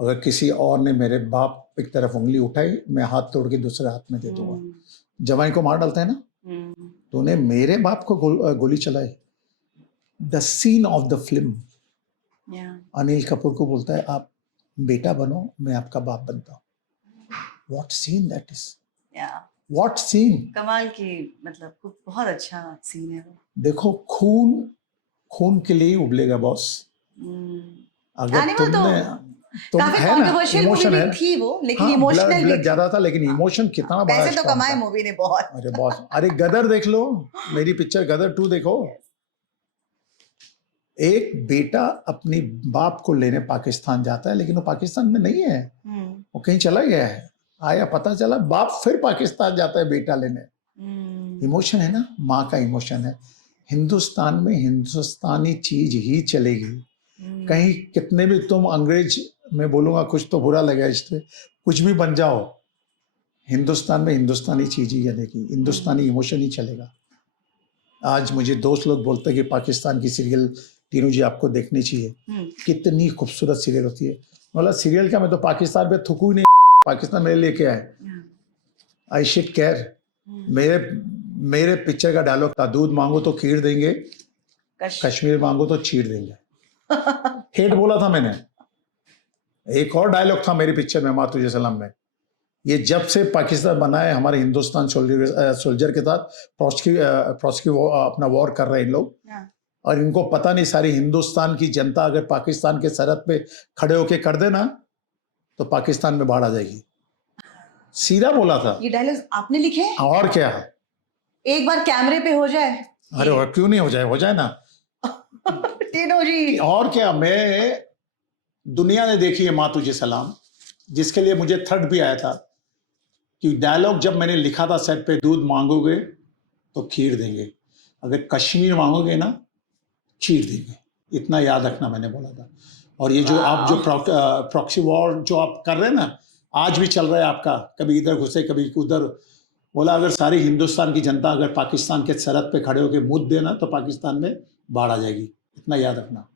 अगर किसी और ने मेरे बाप की तरफ उंगली उठाई, मैं हाथ तोड़ के दूसरे हाथ में दे दूंगा। जवाई को मार डालता है ना, तूने मेरे बाप को गोली चलाई। The scene of the film, Anil Kapoor को बोलता है आप बेटा बनो, मैं आपका बाप बनता हूँ। What scene that is, what scene, कमाल की, मतलब बहुत अच्छा सीन है वो। देखो खून के लिए उबलेगा बॉस। अगर तुमने काफी कंट्रोवर्शियल मूवी थी वो, लेकिन इमोशनल भी ज्यादा था, लेकिन इमोशन कितना बड़ा, पैसे तो कमाए मूवी ने बहुत। अरे बॉस, अरे गदर देख लो, मेरी पिक्चर गदर 2 देखो, एक बेटा अपनी बाप को लेने पाकिस्तान जाता है, लेकिन वो पाकिस्तान में नहीं है, वो कहीं चला गया है, आया पता चला बाप फिर पाकिस्तान जाता है बेटा लेने। इमोशन है ना, माँ का इमोशन है। हिंदुस्तान में हिंदुस्तानी चीज ही चलेगी। कहीं कितने भी तुम अंग्रेज, मैं बोलूंगा कुछ तो बुरा लगा इससे, कुछ भी बन जाओ, हिंदुस्तान में हिंदुस्तानी चीज ही चलेगी, हिंदुस्तानी इमोशन ही चलेगा। आज मुझे दोस्त लोग बोलते हैं कि पाकिस्तान की सीरियल तीनों जी आपको देखनी चाहिए, कितनी खूबसूरत सीरियल होती है। मतलब सीरियल क्या, मैं तो पाकिस्तान पे थुकू ही नहीं, पाकिस्तान मेरे लेके आए। आई शिट केयर। मेरे पिक्चर का डायलॉग था, दूध मांगो तो खीर देंगे, कश्मीर मांगो तो चीर देंगे। हेट बोला था मैंने। एक और डायलॉग था मेरी पिक्चर में माँ तुझे सलाम में, ये जब से पाकिस्तान बना है हमारे हिंदुस्तान सोल्जर के साथ प्रॉस्की अपना वॉर कर रहे हैं इन लोग, और इनको पता नहीं सारी हिंदुस्तान की जनता अगर पाकिस्तान के सरहद पे खड़े होके कर देना तो पाकिस्तान में बाढ़ आ जाएगी। सीधा बोला था। ये डायलॉग आपने लिखे? और क्या, एक बार कैमरे पे हो जाए। अरे और क्यों नहीं हो जाए, हो जाए ना। तीनों जी। और क्या, मैं दुनिया ने देखी है माँ तुझे सलाम, जिसके लिए मुझे थर्ड भी आया था कि डायलॉग जब मैंने लिखा था सेट पे, दूध मांगोगे तो खीर देंगे, अगर कश्मीर मांगोगे ना चीर देंगे, इतना याद रखना मैंने बोला था। और ये जो आप जो प्रॉक्सी वॉर जो आप कर रहे हैं ना, आज भी चल रहा है आपका, कभी इधर घुसे कभी उधर। बोला अगर सारी हिंदुस्तान की जनता अगर पाकिस्तान के सरहद पे खड़े होकर मुद्द देना तो पाकिस्तान में बाढ़ आ जाएगी, इतना याद रखना।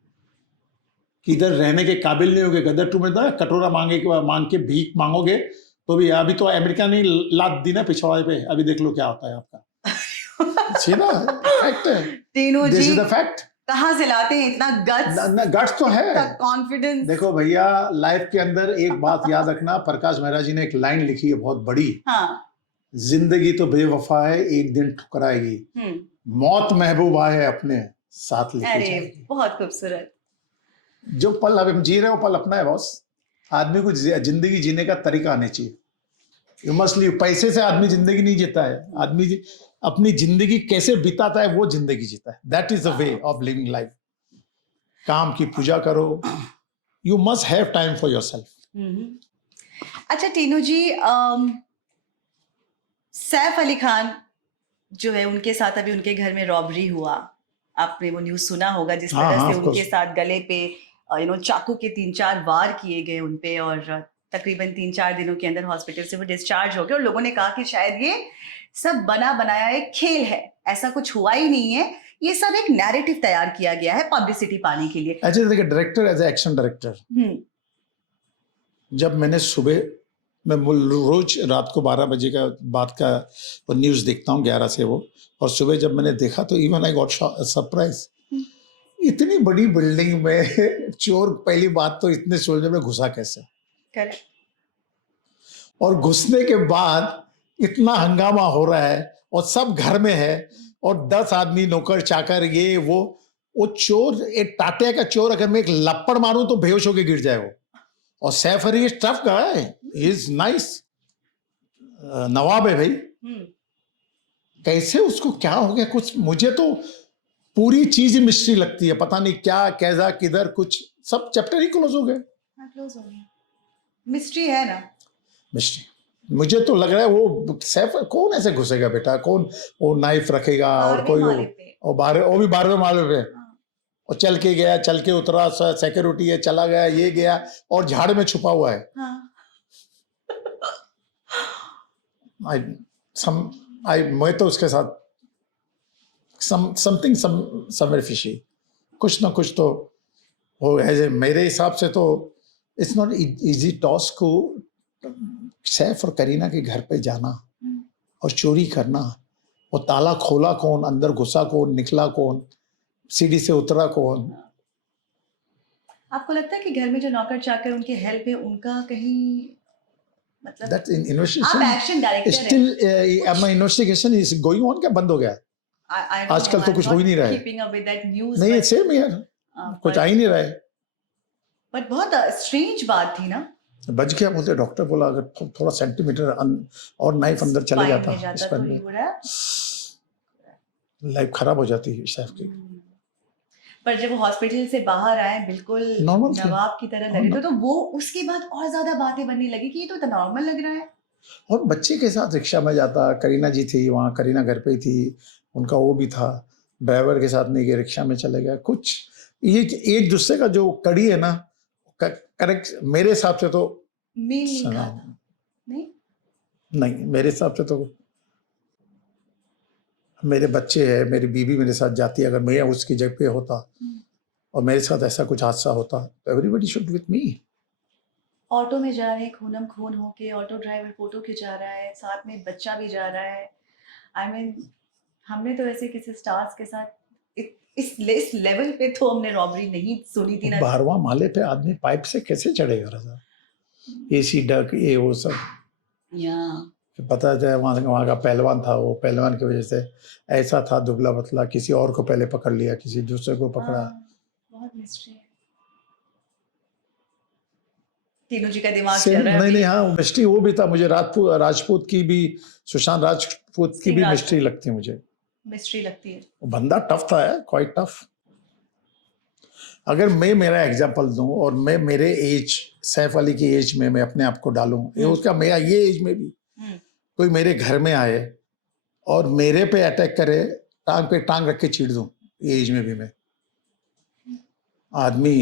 कि इधर रहने के काबिल नहीं होगे, गदर टू में था कटोरा मांग के भीख मांगोगे तो भी। अभी तो अमेरिका ने लात दी ना पिछवाड़े पे, अभी देख लो क्या होता है आपका। सीधा फैक्ट है, तीनों जी। This is the fact. कहाँ से लाते हैं इतना गट्स? गट्स तो है, कॉन्फिडेंस। देखो भैया, लाइफ के अंदर एक बात याद रखना, प्रकाश मेहरा जी ने एक लाइन लिखी है बहुत बड़ी, जिंदगी तो बेवफा है एक दिन ठुकराएगी, मौत महबूबा है अपने साथ लेके जाएगी। बहुत खूबसूरत। जो पल अब हम जी रहे हो पल अपना है बॉस। आदमी को जिंदगी जीने का तरीका आने चाहिए। You must live. पैसे से आदमी जिंदगी नहीं जीता है, आदमी अपनी जिंदगी कैसे बिताता है वो जिंदगी जीता है। That is the way of living life. काम की पूजा करो, you must have time for yourself. अच्छा टीनू जी, सैफ अली खान जो है, उनके साथ अभी उनके घर में रॉबरी हुआ, आपने वो न्यूज सुना होगा, जिस तरह से उनके साथ गले पे चाकू के 3-4 वार किए गए उनपे, और तकरीबन 3-4 दिनों के अंदर हॉस्पिटल से वो डिस्चार्ज हो गए। और लोगों ने कहा कि शायद ये सब बना बनाया एक खेल है, ऐसा कुछ हुआ ही नहीं है, ये सब एक नैरेटिव तैयार किया गया है पब्लिसिटी पाने के लिए। अच्छा देखिए, डायरेक्टर एज एक्शन डायरेक्टर, जब मैंने सुबह, मैं रोज रात को 12 बजे का बाद का वो न्यूज़ देखता हूँ 11 से वो, और सुबह जब मैंने देखा तो इवन आई गॉट सरप्राइज। इतनी बड़ी बिल्डिंग में चोर, पहली बात तो इतने सोल्जर में घुसा कैसे, और घुसने के बाद इतना हंगामा हो रहा है और सब घर में है, और 10 आदमी नौकर चाकर ये वो चोर, एक टाटे का चोर अगर मैं एक लपड़ मारूं तो बेहोश होकर गिर जाए वो। और Saif Ali is tough guy, he is nice, nawab है भाई। कैसे उसको क्या हो गया, कुछ मुझे तो पूरी चीज मिस्ट्री लगती है, पता नहीं क्या कैसा किधर, कुछ सब चैप्टर ही क्लोज हो गए। मिस्ट्री है ना, मिस्ट्री। मुझे तो लग रहा है वो सैफ कौन ऐसे घुसेगा बेटा, कौन वो नाइफ रखेगा, और कोई वो भी 12वें माले पे, और चल के गया, चल के उतरा, सिक्योरिटी है, चला गया, ये गया, और झाड़ में छुपा हुआ है। मैं तो उसके साथ समथिंग समवेयर फिशी, कुछ ना कुछ तो हो है। मेरे हिसाब से तो इट्स नॉट इजी टॉस्क को सैफ और करीना के घर पे जाना और चोरी करना, और ताला खोला कौन, अंदर घुसा कौन, निकला कौन, सीढ़ी से उतरा कौन। आपको लगता है कि घर में जो नौकर चाकर उनके हेल्प है, उनका कहीं मतलब दैट इन्वेस्टिगेशन, आप एक्शन डायरेक्टर स्टिल अपना इन्वेस्टिगेशन इज गोइंग ऑन, क्या बंद हो गया? आजकल तो कुछ हो ही नहीं रहा है। नहीं, सेम यार, कुछ आ ही नहीं रहा है। बट बहुत स्ट्रेंज बात थी ना, बच गया बोलते, डॉक्टर बोला अगर थोड़ा सेंटीमीटर और नाइफ अंदर चले जाता तो लाइफ खराब हो जाती है सैफ की। पर जब वो हॉस्पिटल से बाहर आए बिल्कुल नॉर्मल थे। नवाब की तरह लगे तो वो उसके बाद और ज्यादा बातें बनने लगी कि ये तो नॉर्मल लग रहा है। और बच्चे के साथ रिक्शा में जाता, करीना जी थी वहाँ, करीना घर पे ही थी, उनका वो भी था, ड्राइवर के साथ नहीं गए, रिक्शा में चले गए। कुछ ये एक दूसरे का जो कड़ी है ना, करेक्ट मेरे हिसाब से तो मेल नहीं खाता नहीं नहीं, मेरे हिसाब से तो मेरे बच्चे हैं, मेरी बीवी मेरे साथ जाती है, अगर मैं उसकी जगह पे होता और मेरे साथ ऐसा कुछ हादसा होता तो everybody should with me. Auto में जा रहे हैं खूनम खून होके, ऑटो ड्राइवर फोटो खिंचा रहा है, साथ में बच्चा भी जा रहा है। आई मीन हमने तो ऐसे किसी स्टार्स के साथ इस लेवल पे तो हमने रॉबरी नहीं सुनी थी ना। 12वां माले पे आदमी पाइप से कैसे चढ़ेगा रजा? एसी डक ये वो सब या पता है। वहाँ का पहलवान था, वो पहलवान की वजह से ऐसा था दुबला पतला, किसी और को पहले पकड़ लिया, किसी दूसरे को पकड़ा। बहुत मिस्ट्री है। तीनों जी का दिमाग चल रहा है नहीं अभी। नहीं, हाँ मिस्ट्री वो भी था। मुझे राजपूत की भी, सुशांत राजपूत की भी मिस्ट्री लगती है मुझे। मिस्ट्री लगती है। वो बंदा टफ था, क्वाइट टफ। अगर मैं मेरा एग्जांपल दूं और मैं मेरे एज, सैफ अली की एज में मैं अपने आप को डालूं, ये उसका मेरा ये एज में भी कोई मेरे घर में आए और मेरे पे अटैक करे, टांग पे टांग रख के चीड़ दूं, ये एज में भी मैं। आदमी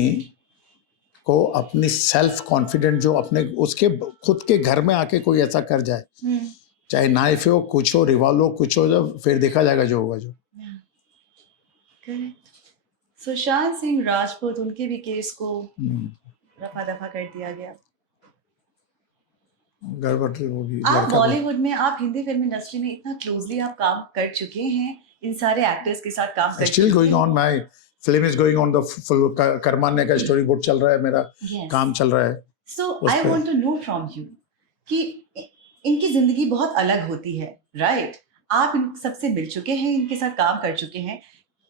को अपनी सेल्फ कॉन्फिडेंट जो अपने उसके खुद के घर में आके कोई ऐसा कर जाए, चाहे नाइफ हो, कुछ हो, रिवॉल्वर हो, कुछ हो, जब फिर देखा जाएगा जो होगा जो। करेक्ट। सुशांत सिंह राजपूत, उनके भी केस को रफा दफा कर दिया गया। गड़बड़ होगी। आप बॉलीवुड में, आप हिंदी फिल्म इंडस्ट्री में इतना क्लोजली आप काम कर चुके हैं, इन सारे एक्टर्स के साथ काम कर still going on, my film is going on, the full करमान्य का स्टोरी बोर्ड चल रहा है, मेरा काम चल रहा है। So I want to know from you कि इनकी जिंदगी बहुत अलग होती है, राइट? आप इन सबसे मिल चुके हैं, इनके साथ काम कर चुके हैं,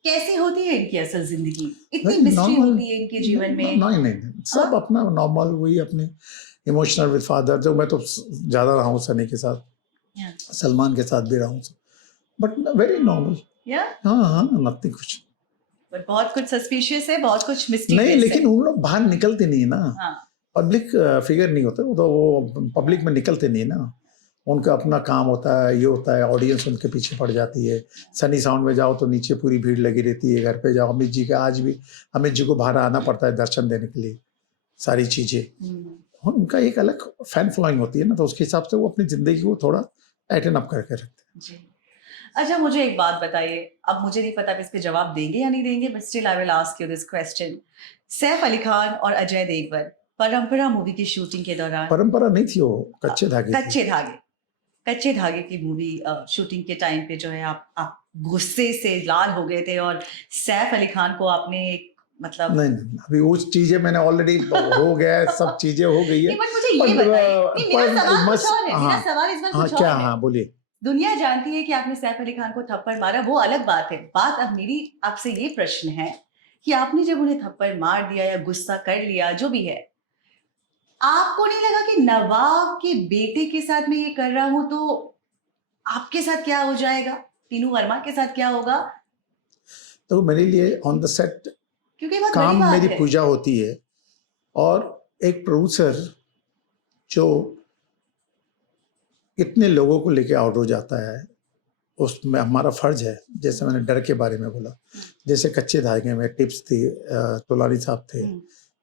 कैसी होती है इनकी असल जिंदगी? इतनी मिस्ट्री होती है इनके जीवन में? नहीं, सब अपना नॉर्मल, वही अपने इमोशनल विद फादर, जो मैं तो ज्यादा रहा हूँ सनी के साथ, सलमान के साथ भी रहा हूँ, बट वेरी नॉर्मल। हाँ, नथिंग कुछ। बट बहुत कुछ सस्पिशियस है, बहुत कुछ मिस्टीरियस नहीं, लेकिन उन लोग बाहर निकलते नहीं ना। हाँ। पब्लिक फिगर नहीं होते वो, तो वो पब्लिक में निकलते नहीं ना। उनका अपना काम होता है, ये होता है, ऑडियंस उनके पीछे पड़ जाती है। सनी साउंड में जाओ तो नीचे पूरी भीड़ लगी रहती है, घर पे जाओ, अमित जी का आज भी अमित जी को बाहर आना पड़ता है दर्शन देने के लिए, सारी चीजें। उनका एक अलग फैन फॉलोइंग होती है ना, तो उसके हिसाब से वो अपनी जिंदगी को थोड़ा टाइटन अप करके रखते हैं। अच्छा, मुझे एक बात बताइए, अब मुझे नहीं पता इस पे जवाब देंगे या नहीं देंगे, but still I will ask you this question. Saif Ali Khan और अजय देवगन परंपरा मूवी की शूटिंग के दौरान, परंपरा नहीं थी वो, कच्चे धागे की मूवी शूटिंग के टाइम पे जो है आप गुस्से से लाल हो गए थे और सैफ अली खान को आपने मतलब नहीं, अभी वो चीजें मैंने ऑलरेडी हो गया है, सब चीजें हो गई है। बट मुझे ये बताइए, मेरा सवाल इस बार कुछ और है। हाँ, बोलिए। दुनिया जानती है कि आपने सैफ अली खान को थप्पड़ मारा, वो अलग बात है। बात अब मेरी आपसे ये प्रश्न है कि आपने जब उन्हें थप्पड़ मार दिया या गुस्सा कर लिया, जो भी है, आपको नहीं लगा कि नवाब के बेटे के साथ मैं ये कर रहा हूं तो आपके साथ क्या हो जाएगा, टीनू वर्मा के साथ क्या होगा? तो मेरे लिए ऑन द सेट क्योंकि बहुत काम बड़ी बात मेरी है। पूजा होती है, और एक प्रोड्यूसर जो इतने लोगों को लेके आउट हो जाता है, उसमें हमारा फर्ज है। जैसे मैंने डर के बारे में बोला, जैसे कच्चे धागे में टिप्स थी, तोलानी साहब थे,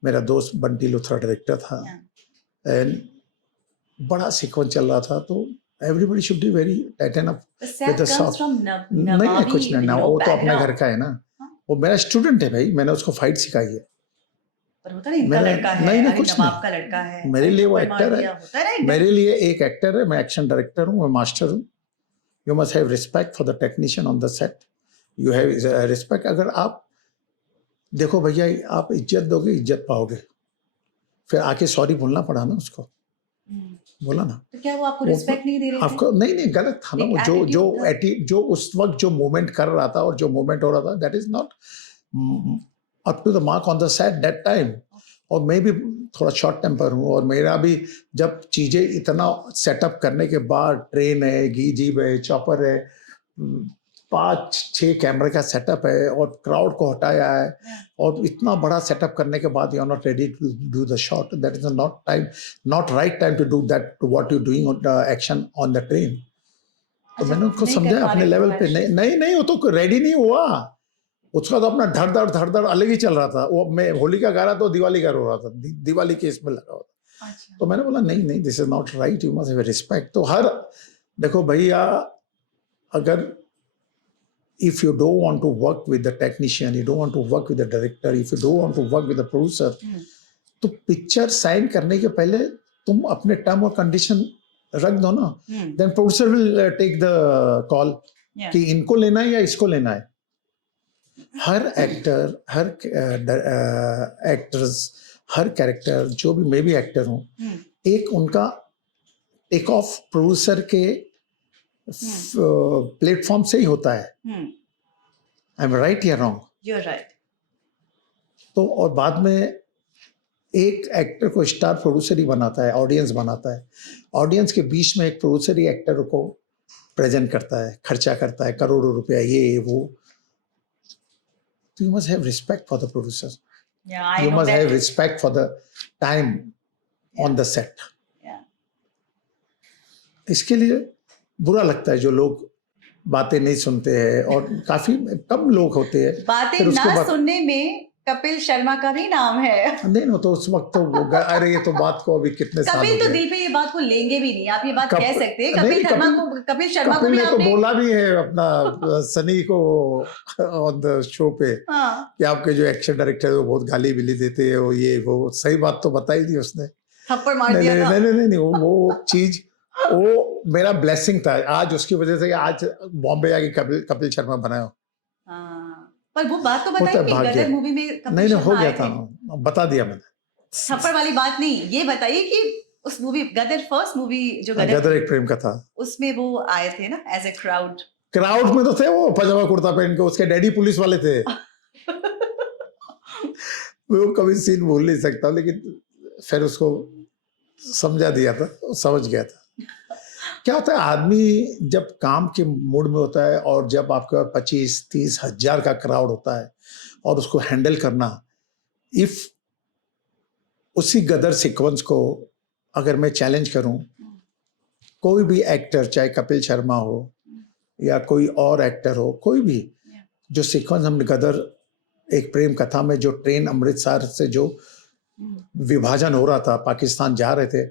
मेरा दोस्त बंटी लुथरा डायरेक्टर था, एंड बड़ा सीक्वेंस चल रहा था, तो everybody should be very Titan up with the soft. नहीं, कुछ नहीं ना, वो तो अपने घर का है ना, वो मेरा स्टूडेंट है भाई, मैंने उसको फाइट सिखाई है। पर होता नहीं, इनका लड़का है, नहीं, कुछ नवाब का लड़का है, मेरे लिए वो एक्टर है, मेरे लिए एक एक्टर है, मैं एक्शन डायरेक्टर हूँ, मैं मास्टर हूँ। You must have respect for the technician on the set, you have respect. अगर आप देखो भैया, आप इज्जत दोगे, इज्जत पाओगे। फिर आके सॉरी बोलना पड़ा ना उसको, बोला ना। तो क्या वो आपको रिस्पेक्ट नहीं दे रहे थे? आपको नहीं, गलत था ना वो, जो उस वक्त जो मूवमेंट कर रहा था और जो मूवमेंट हो रहा था, that is not up to the mark on the set that time. और मैं भी थोड़ा शॉर्ट टेम्पर हूँ, और मेरा भी जब चीजें इतना सेटअप करने के बाद, ट्रेन है, जीप है, चॉपर है, 5-6 कैमरे का सेटअप है और क्राउड को हटाया है और इतना बड़ा सेटअप करने के बाद you are not ready to do the shot, that is not right time to do that what you doing action on the train. तो मैंने उनको समझाया अपने लेवल पे, नहीं वो तो रेडी नहीं हुआ, उसका तो अपना धड़ धड़ अलग ही चल रहा था। वो मैं होली का गा रहा था, दिवाली का रो रहा था, दिवाली के इसमें लगा हुआ था। अच्छा। तो मैंने बोला नहीं this is not right, you must have respect. तो हर देखो भैया, अगर if you don't want to work with the technician, you don't want to work with the director, if you don't want to work with the producer, तो picture sign करने के पहले तुम अपने टर्म और कंडीशन रख दो ना, then producer will take the call कि इनको लेना है या इसको लेना है। हर एक्टर, हर एक्टर्स, हर कैरेक्टर, जो भी मैं भी एक्टर हूँ, एक उनका टेक ऑफ प्रोड्यूसर के प्लेटफॉर्म से ही होता है। आई एम राइट या रॉन्ग? You are right. तो और बाद में एक एक्टर को स्टार प्रोड्यूसर ही बनाता है, ऑडियंस बनाता है। ऑडियंस के बीच में एक प्रोड्यूसर ही एक्टर को प्रेजेंट करता है, खर्चा करता है करोड़ों रुपया, ये वो। You must have respect for the producer, you must have respect for the time on the set. इसके लिए बुरा लगता है जो लोग बातें नहीं सुनते हैं, और काफी कम लोग होते हैं बातें ना सुनने में। कपिल शर्मा का भी नाम है। नहीं तो उस वक्त तो अरे ये तो बात को अभी कितने साल कपिल तो दिल पे ये बात को लेंगे भी नहीं, आप ये बात कह सकते हैं। कपिल शर्मा को भी तो बोला भी है अपना सनी को ऑन द शो पे कि आपके जो एक्शन डायरेक्टर है वो बहुत गाली बिली देते हैं, वो ये वो। सही बात तो बताई थी उसने, थप्पड़ मार दिया था। नहीं वो चीज, वो मेरा ब्लेसिंग था आज, उसकी वजह से आज बॉम्बे आके कपिल शर्मा बनाया। पर वो बात तो बताई थी गदर मूवी में कपिल शर्मा हो गया था, बता दिया मैंने। थप्पड़ वाली बात नहीं, ये बताइए कि उस मूवी गदर, फर्स्ट मूवी जो गदर एक प्रेम कथा, उसमें वो आए थे ना एज ए क्राउड में तो थे वो पजामा कुर्ता पहन के, उसके डैडी पुलिस वाले थे। वो कभी सीन भूल नहीं सकता, लेकिन फिर उसको समझा दिया था, समझ गया था। क्या होता है, आदमी जब काम के मूड में होता है और जब आपका 25-30 हजार का क्राउड होता है और उसको हैंडल करना, इफ उसी गदर सीक्वेंस को अगर मैं चैलेंज करूं, कोई भी एक्टर, चाहे कपिल शर्मा हो या कोई और एक्टर हो, कोई भी, जो सीक्वेंस हमने गदर एक प्रेम कथा में, जो ट्रेन अमृतसर से जो विभाजन हो रहा था, पाकिस्तान जा रहे थे,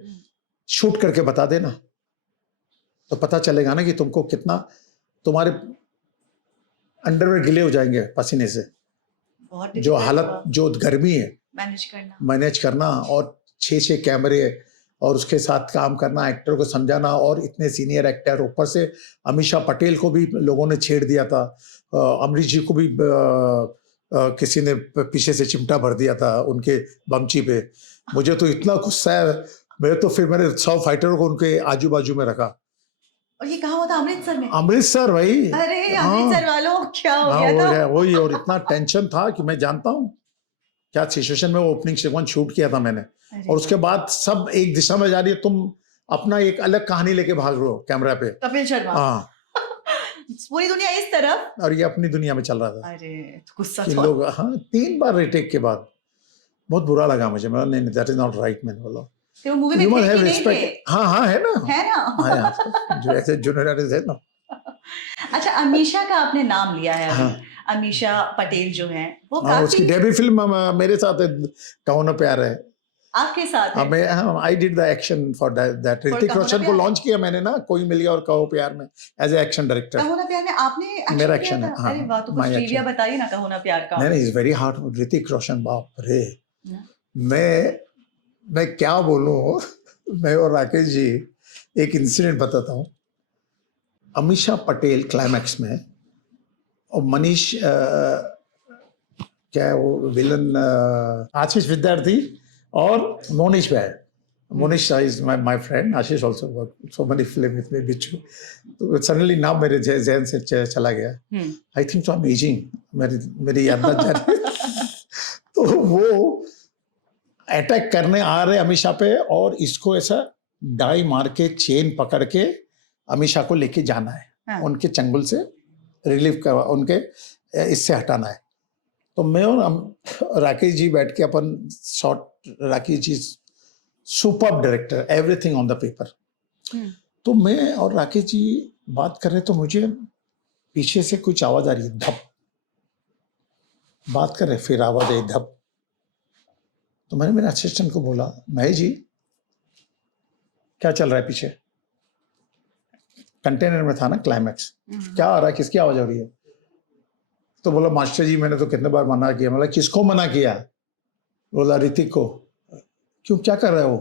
शूट करके बता देना तो पता चलेगा ना कि तुमको कितना, तुम्हारे अंडरवेयर गिले हो जाएंगे पसीने से। जो हालत, जो गर्मी है मैनेज करना और 6 कैमरे और उसके साथ काम करना, एक्टर को समझाना, और इतने सीनियर एक्टर, ऊपर से अमीषा पटेल को भी लोगों ने छेड़ दिया था, अमरीश जी को भी किसी ने पीछे से चिमटा भर दिया था उनके बमची पे। मुझे तो इतना गुस्सा है, मैं तो फिर मैंने 100 फाइटरों को उनके आजू बाजू में रखा। और ये कहाँ होता? अमृतसर में? अमृतसर भाई। अरे अमृतसर वालों, क्या हो गया था? वही, और इतना टेंशन था कि मैं जानता हूँ क्या सिचुएशन में वो ओपनिंग सीक्वेंस शूट किया था मैंने, और उसके बाद सब एक दिशा में जा रही है, तुम अपना एक अलग कहानी लेके भाग रहे हो कैमरा पे। कपिल शर्मा, हाँ, पूरी दुनिया इस तरफ और ये अपनी दुनिया में चल रहा था। अरे गुस्सा कि लोग, हाँ, 3 बार रिटेक के बाद बहुत बुरा लगा मुझे। मैं नहीं, दैट इज नॉट राइट, मैंने बोला। तो मूवी में थे कि नहीं थे? हाँ है ना, हाँ, जो ऐसे जूनियर आर्टिस्ट है ना। अच्छा, अमीषा का आपने नाम लिया है। हाँ। अमीषा पटेल जो है वो काफी, उसकी डेब्यू फिल्म मेरे साथ कहो ना प्यार है, आपके साथ है। मैं, I did the action for that. Hrithik Roshan को लॉन्च किया मैंने ना, कोई मिल गया और कहो प्यार में, एज ए एक्शन डायरेक्टर। कहो ना प्यार में आपने एक्शन मेरा एक्शन है। अरे वाह, तो कुछ ट्रिविया बताइए ना कहो ना प्यार का। नहीं, is very hard. Hrithik Roshan, बाप रे, मैं क्या बोलूं। मैं और राकेश जी एक इंसिडेंट बताता हूँ। अमीषा पटेल क्लाइमैक्स में, और मनीष क्या है वो विलन, आशीष विद्यार्थी और मोनिश भाई। Monish is my friend, Ashish also work so many film with me, बिच्छू। तो सडनली नाम मेरे जहन से चला गया। I think so I am ageing, मेरी याददाश्त जा रही है। तो वो अटैक करने आ रहे अमीषा पे, और इसको ऐसा डाई मार के चेन पकड़ के अमीषा को लेके जाना है। हाँ। उनके चंगुल से रिलीव करवा, उनके इससे हटाना है। तो मैं और राकेश जी बैठ के अपन short, Rakesh ji superb director, everything on the paper. तो मैं और राकेश जी बात कर रहे तो मुझे पीछे से कुछ आवाज आ रही है, धप। बात कर रहे फिर आवाज आई धप। तो मैंने मेरे असिस्टेंट को बोला, महेश जी क्या चल रहा है पीछे? कंटेनर में था ना क्लाइमैक्स, क्या आ रहा है, किसकी आवाज आ रही है? तो बोला मास्टर जी मैंने तो कितने बार मना किया। मतलब किसको मना किया? बोला ऋतिक को। क्यों, क्या कर रहा है वो?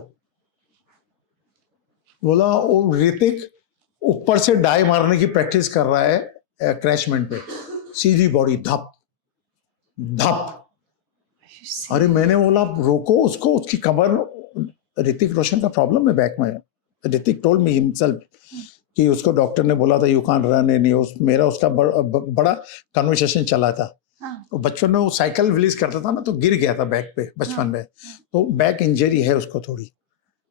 बोला वो ऋतिक ऊपर से डाई मारने की प्रैक्टिस कर रहा है क्रैशमेंट पे, सीधी बॉडी धप धप। अरे मैंने बोला रोको उसको, उसकी कमर, ऋतिक रोशन का प्रॉब्लम है बैक में। ऋतिक टोल्ड मी हिमसेल्फ कि उसको डॉक्टर ने बोला था यू कांट रन एनी। मेरा उसका बड़ा कन्वर्सेशन चला था। बचपन में वो साइकिल रिलीज करता था ना, तो गिर गया था बैक पे बचपन में, तो बैक इंजरी है उसको थोड़ी।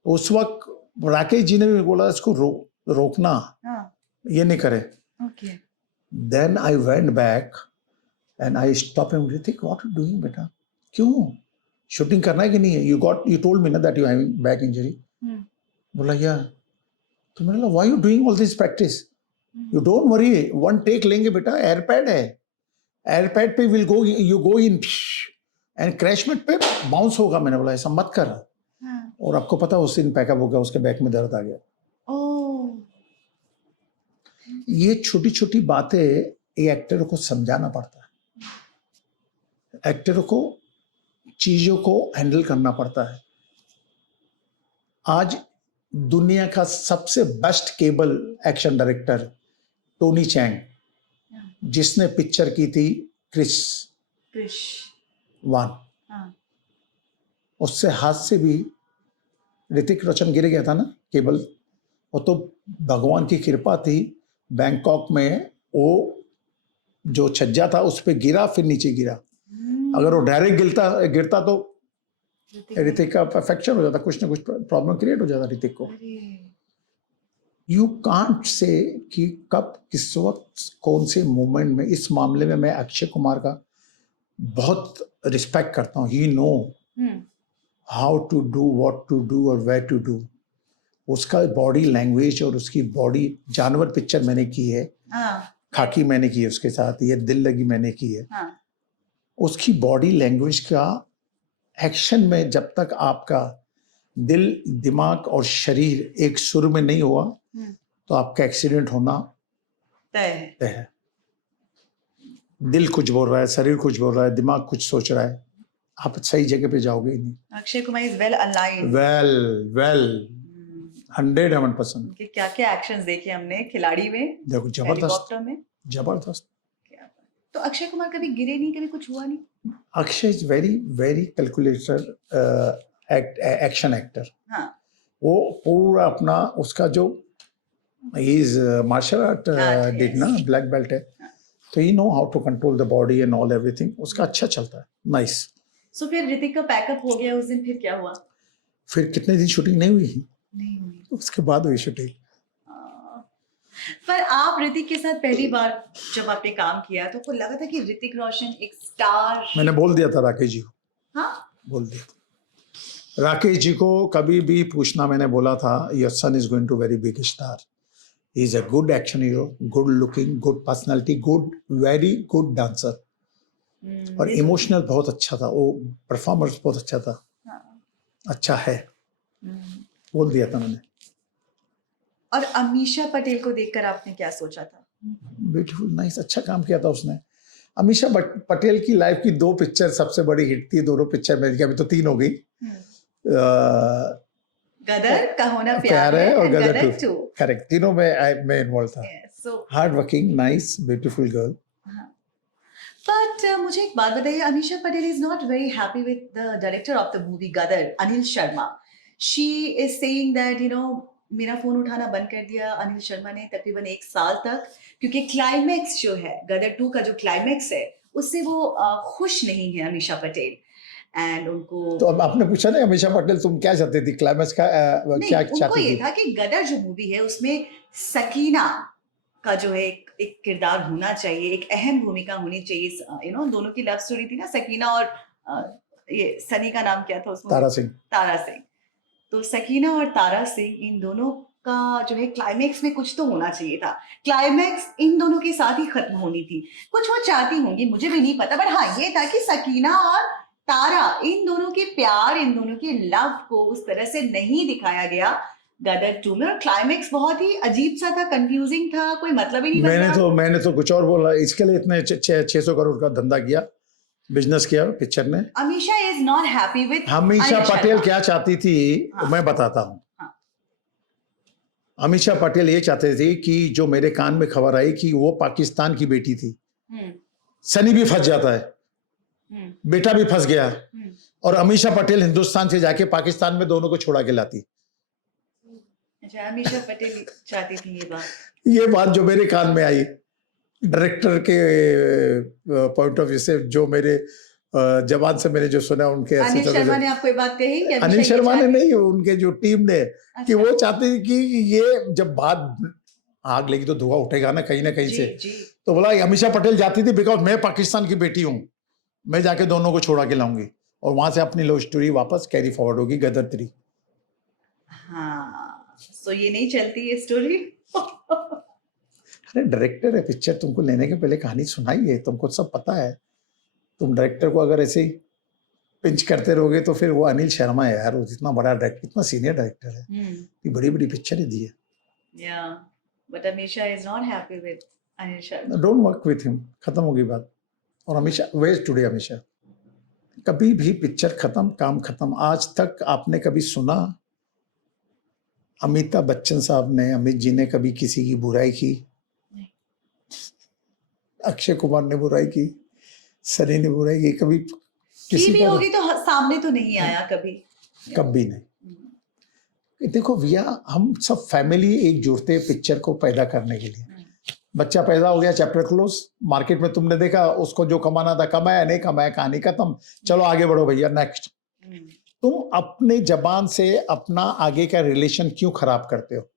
उस वक्त राकेश जी ने भी बोला इसको रोकना, ये नहीं करे। Then I went back and I stop him, Hrithik what are you doing बेटा, क्यों शूटिंग करना है कि नहीं है? यू टोल्ड मी ना that you having back injury. बोला या। तो मैंने बोला why you doing all this practice, you don't worry, one take लेंगे बेटा, एयरपैड है, एयरपैड पे will go, you go in and क्रैशमेंट पे बाउंस होगा। मैंने बोला ऐसा मत कर। और आपको पता उस दिन पैकअप हो गया, उसके बैक में दर्द आ गया। ये छोटी छोटी बातें ये एक्टर को समझाना पड़ता है, एक्टर को चीजों को हैंडल करना पड़ता है। आज दुनिया का सबसे best cable action director Tony Ching, जिसने पिक्चर की थी क्रिश 1, उससे हाथ से भी ऋतिक रोशन गिर गया था ना केबल। वो तो भगवान की कृपा थी, बैंकॉक में वो जो छज्जा था उस पे गिरा, फिर नीचे गिरा। अगर वो डायरेक्ट गिरता तो ऋतिक का फ्रैक्चर हो जाता, कुछ ना कुछ प्रॉब्लम क्रिएट हो जाता ऋतिक को। यू कांट से कि कब किस वक्त कौन से मोमेंट में। इस मामले में मैं अक्षय कुमार का बहुत रिस्पेक्ट करता हूँ। He know how to do, what to do और वेयर टू डू। उसका बॉडी लैंग्वेज और उसकी बॉडी, जानवर पिक्चर मैंने की है, खाकी मैंने की है उसके साथ, ये दिल लगी मैंने की है। उसकी बॉडी लैंग्वेज का एक्शन में जब तक आपका दिल, दिमाग और शरीर एक सुर में नहीं हुआ तो आपका एक्सीडेंट होना तय है। दिल कुछ बोल रहा है, शरीर कुछ बोल रहा है, दिमाग कुछ सोच रहा है, आप सही जगह पे जाओगे ही नहीं। Akshay Kumar is well aligned, well 100%। क्या क्या एक्शंस देखे हमने खिलाड़ी में, देखो जबरदस्त। तो अक्षय कुमार कभी गिरे नहीं, कभी कुछ हुआ नहीं? Akshay is very very calculator action actor. वो पूरा अपना, उसका जो इज मार्शल आर्ट डिड ना, ब्लैक बेल्ट है, तो he know how to control the body and all everything. उसका अच्छा चलता है, नाइस। सो फिर ऋतिक का पैकअप हो गया उस दिन, फिर क्या हुआ? फिर कितने दिन शूटिंग नहीं हुई, उसके बाद हुई शूटिंग। पर आप ऋतिक के साथ पहली बार जब आपने काम किया तो आपको लगा था कि ऋतिक रोशन एक स्टार? मैंने बोल दिया था राकेश जी को। हाँ, बोल दिया था राकेश जी को, कभी भी पूछना, मैंने बोला था your son is going to very big star, he is a good action hero, good looking, good personality, good, very good dancer, और इमोशनल बहुत अच्छा था वो, परफॉर्मेंस बहुत अच्छा था। अच्छा है, बोल दिया था मैंने। और अमीषा पटेल को देखकर आपने क्या सोचा था? ब्यूटीफुल, नाइस, अच्छा काम किया था उसने। अमीषा पटेल की लाइफ की 2 पिक्चर सबसे बड़ी हिट थी, दोनों पिक्चर में, अभी तो 3 हो गई, गदर का होना प्यार है और गदर 2, करेक्ट, तीनों में मैं इन्वॉल्व था। Hard working, nice, beautiful girl. But मुझे एक बात बताइए, Ameesha Patel is not very happy with the director of the movie Gadar, Anil Sharma. She is saying that you know, मेरा फोन उठाना बंद कर दिया अनिल शर्मा ने तकरीबन 1 साल तक, क्योंकि क्लाइमैक्स जो है गदर 2 का, जो क्लाइमैक्स है उससे वो खुश नहीं है अमीषा पटेल। एंड उनको तो अब आपने पूछा ना अमीषा पटेल तुम क्या चाहती थी क्लाइमैक्स का, क्या चाहती थी? उनको ये था कि गदर जो मूवी है उसमें सकीना का जो है एक एक किरदार होना चाहिए, एक अहम भूमिका होनी चाहिए। दोनों की लव स्टोरी थी ना, सकीना और ये सनी का नाम क्या था उसमें? तारा सिंह। तो सकीना और तारा सिंह, इन दोनों का जो है क्लाइमेक्स में कुछ तो होना चाहिए था। क्लाइमेक्स इन दोनों के साथ ही खत्म होनी थी। कुछ वो चाहती होंगी, मुझे भी नहीं पता, बट हाँ ये था कि सकीना और तारा, इन दोनों के प्यार, इन दोनों के लव को उस तरह से नहीं दिखाया गया गदर 2 में। और क्लाइमेक्स बहुत ही अजीब सा था, कंफ्यूजिंग था, कोई मतलब ही नहीं। मैंने तो कुछ और बोला, इसके लिए इतने 600 करोड़ का धंधा किया, बिजनेस किया पिक्चर ने। Amisha is not happy with Amisha Patel क्या चाहती थी, मैं बताता हूँ। अमीषा पटेल ये चाहते थे कि जो मेरे कान में खबर आई कि वो पाकिस्तान की बेटी थी, सनी भी फंस जाता है, बेटा भी फंस गया, और अमीषा पटेल हिंदुस्तान से जाके पाकिस्तान में दोनों को छोड़ा के लाती। अच्छा, अमीषा पटेल चाहती थी ये बात जो मेरे कान में आई, डायरेक्टर के पॉइंट ऑफ व्यू से, जो मेरे जवान से मैंने जो सुना उनके। अनिल शर्मा ने आपको ये बात कही? अनिल शर्मा ने नहीं, उनके जो टीम ने। अच्छा। कि वो चाहते थे कि ये जब बात आग लगी तो धुआं उठेगा ना कहीं से। जी। तो बोला अमीषा पटेल जाती थी बिकॉज मैं पाकिस्तान की बेटी हूँ, मैं जाके दोनों को छोड़ा के लाऊंगी, और वहां से अपनी लव स्टोरी वापस कैरी फॉरवर्ड होगी गदर 3। हाँ, सो ये नहीं चलती ये स्टोरी। अरे डायरेक्टर है, पिक्चर तुमको लेने के पहले कहानी सुनाई है, तुमको सब पता है। तुम डायरेक्टर को अगर ऐसे ही पिंच करते रहोगे तो फिर वो अनिल शर्मा है यार, वो इतना बड़ा डायरेक्टर, इतना सीनियर डायरेक्टर है, ये बड़ी बड़ी पिक्चरें दी है। Yeah, but Amisha is not happy with Anil Sharma. Don't work with him, खत्म होगी बात। और अमीषा वेज टुडे, अमीषा कभी भी पिक्चर खत्म, काम खत्म। आज तक आपने कभी सुना अमिताभ बच्चन साहब ने, अमित जी ने कभी किसी की बुराई की? अक्षय कुमार ने बुराई की, सनी ने बुराई की, कभी किसी भी होगी तो सामने तो नहीं आया कभी नहीं। देखो भैया, हम सब फैमिली एक जुड़ते पिक्चर को पैदा करने के लिए। बच्चा पैदा हो गया, चैप्टर क्लोज। मार्केट में तुमने देखा, उसको जो कमाना था कमाया, नहीं कमाया, कहानी खत्म, चलो आगे बढ़ो भैया, नेक्स्ट। तुम अपने जबान से अपना आगे का रिलेशन क्यों खराब करते हो?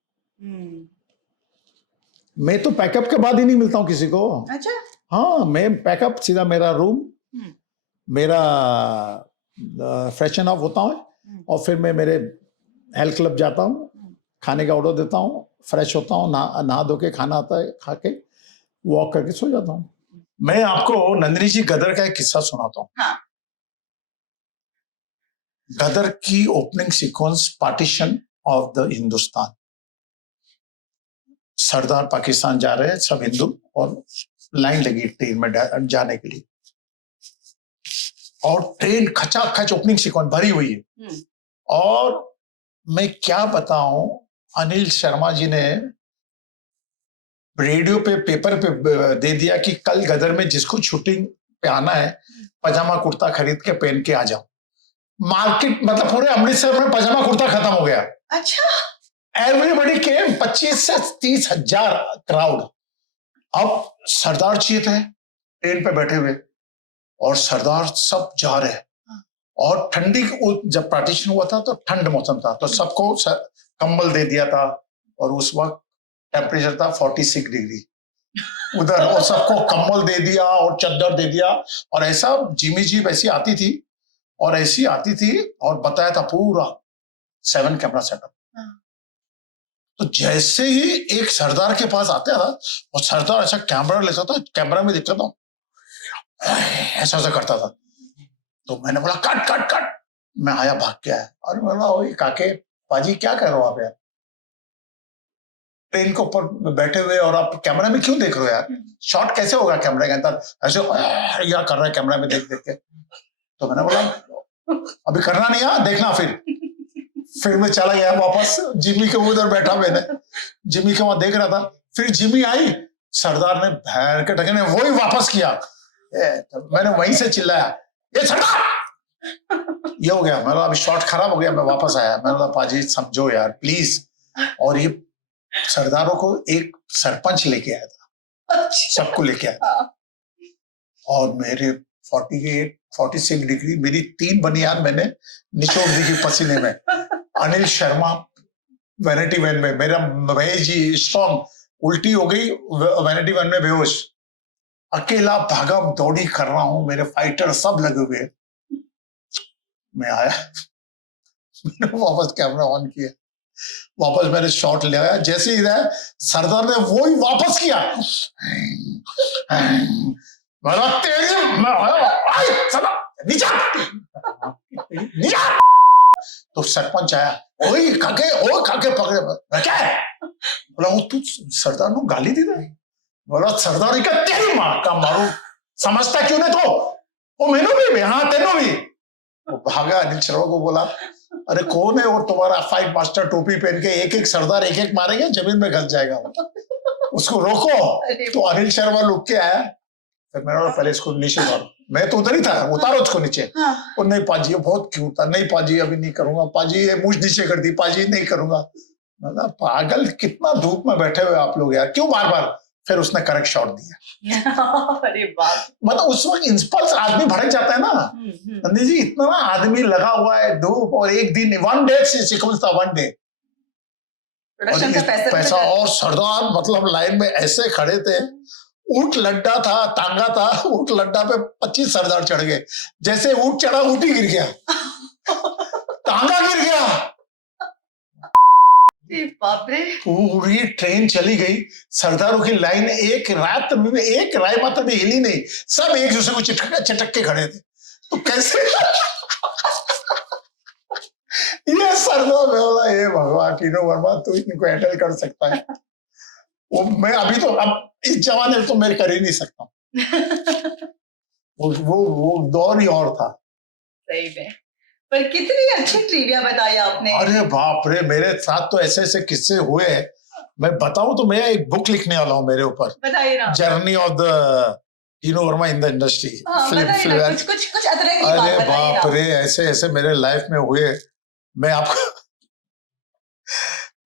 मैं तो पैकअप के बाद ही नहीं मिलता हूँ किसी को। अच्छा? हाँ, मैं पैकअप सीधा मेरा रूम, मेरा फ्रेशन अप होता हूँ, और फिर मैं मेरे हेल्थ क्लब जाता हूँ, खाने का ऑर्डर देता हूँ, फ्रेश होता हूँ, नहा धो के खाना आता है, खा के वॉक करके सो जाता हूँ। मैं आपको नंदिनी जी गदर का एक किस्सा सुनाता हूँ। हाँ। गदर की opening sequence, partition of the Hindustan. सरदार पाकिस्तान जा रहे हैं, सब हिंदू, और लाइन लगी ट्रेन में जाने के लिए, और ट्रेन खचाखच ओपनिंग सीक्वेंस भरी हुई है। और मैं क्या बताऊं, अनिल शर्मा जी ने रेडियो पे, पेपर पे दे दिया कि कल गदर में जिसको शूटिंग पे आना है, पजामा कुर्ता खरीद के पहन के आ जाओ। मार्केट, मतलब पूरे अमृतसर में पजामा कुर्ता खत्म हो गया। अच्छा? एवरीबडी केम, 25 से 30 हजार क्राउड। अब सरदार जी थे ट्रेन पे बैठे हुए, और सरदार सब जा रहे हैं, और ठंडी, जब पार्टीशन हुआ था तो ठंड मौसम था, तो सबको कंबल दे दिया था, और उस वक्त टेम्परेचर था 46 डिग्री उधर, और सबको कंबल दे दिया और चद्दर दे दिया। और ऐसा जिमी जी वैसी आती थी, और ऐसी आती थी, और बताया था पूरा 7 कैमरा सेटअप। तो जैसे ही एक सरदार के पास आता था, और सरदार ऐसा कैमरा लेता था, कैमरा में देखता था, ऐसा ऐसा करता था। तो मैंने बोला कट कट कट, मैं आया भाग के आया, और मैं बोला काके पाजी क्या कर रहे हो आप यार, ट्रेन के ऊपर बैठे हुए और आप कैमरा में क्यों देख रहे हो यार, शॉट कैसे होगा कैमरे के अंदर, ऐसे यार कर रहा है कैमरा में देख देख के। तो मैंने बोला अभी करना नहीं है, देखना। फिर मैं चला गया वापस, जिमी के उधर बैठा, मैंने जिमी के वहां देख रहा था। फिर जिमी आई, सरदार ने भैर के टके ने वही वापस किया। तो मैंने वहीं से चिल्लाया, ये सरदार, ये हो गया। मैंने अभी शॉट खराब हो गया, मैं वापस आया। मैंने बोला पाजी समझो यार प्लीज। और ये सरदारों को एक सरपंच लेके आया था, सबको लेके आया था, और मेरे 46 डिग्री, मेरी 3 बनियान मैंने निचोड़ दी थी पसीने में। अनिल शर्मा वैनिटी वैन में, मेरा महेश जी स्ट्रॉन्ग उल्टी हो गई, वैनिटी वन में बेहोश, अकेला भागा दौड़ी कर रहा हूं, मेरे फाइटर सब लगे हुए। मैं आया, मैंने वापस कैमरा ऑन किया, वापस मैंने शॉट ले आया, जैसे ही रहा सरदार ने वो ही वापस किया, तो सरपंच आया, ओए काके पकड़े, क्या है? बोला वो तू सरदार को गाली दी रही? बोला सरदार का तेरी मां का मारू, समझता क्यों नहीं? तो वो मैनू भी, हाँ तेनू भी। वो भागा, अनिल शर्मा को बोला, अरे कौन है वो तुम्हारा फाइट मास्टर टोपी पहन के, एक एक सरदार एक एक मारेंगे, जमीन में घस जाएगा वो, उसको रोको। तो अनिल शर्मा लुक के आया, फिर मैंने पहले इसको नीचे मारो, मैं तो उधर ही था, उतारो उसको नीचे। और नहीं पाजी, बहुत क्यूट था, नहीं पाजी अभी नहीं करूंगा, पाजी ये मूछ नीचे कर दी, पाजी नहीं करूंगा। मतलब पागल, कितना धूप में बैठे हुए आप लोग यार, क्यों बार बार? फिर उसने करेक्ट शॉट दिया। अरे बाप, मतलब उस वक्त इंस्पल्स आदमी भड़क जाता है ना नंदी जी, इतना ना आदमी लगा हुआ है, धूप, और एक दिन वन डे सीक्वेंस था, वन डे प्रोडक्शन का पैसा, और सरदार मतलब लाइन में ऐसे खड़े थे, ऊंट लड्डा था, तांगा था, ऊंट लड्डा पे 25 सरदार चढ़ गए, जैसे ऊंट चढ़ा ऊंट ही गिर गया, तांगा गिर गया, बाप रे। पूरी ट्रेन चली गई, सरदारों की लाइन एक राय मात्र भी हिली नहीं, सब एक दूसरे को चटक के खड़े थे। तो कैसे ये सरदार बोला, ये भगवान टीनो वर्मा तू इनको हैंडल कर सकता है? वो मैं अभी तो, अब इस जमाने में तो मैं कर ही नहीं सकता। वो दौर ही और था। सही में, पर कितनी अच्छी ट्रिविया बताई आपने। अरे बाप रे, मेरे साथ तो ऐसे ऐसे किस्से हुए, मैं बताऊं तो मैं एक बुक लिखने वाला हूँ मेरे ऊपर, बताइए ना। Journey of the Tino Verma in the industry. कुछ अतिरिक्त बात अरे बताइए बाप ना। रे, ऐसे ऐसे मेरे लाइफ में हुए, मैं आपको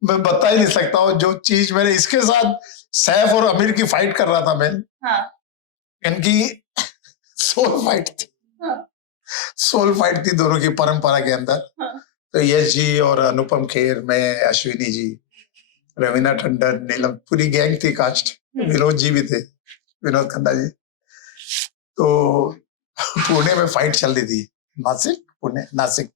मैं बता ही नहीं सकता हूँ। जो चीज मैंने इसके साथ सैफ और आमिर की फाइट कर रहा था मैं, हाँ। इनकी सोल फाइट थी, सोल फाइट थी दोनों की परंपरा के अंदर। तो यश जी और अनुपम खेर, मैं, अश्विनी जी, रवीना टंडन, नीलम, पूरी गैंग थी कास्ट, विनोद जी भी थे, विनोद खन्ना जी। तो पुणे में फाइट चल रही थी, नासिक।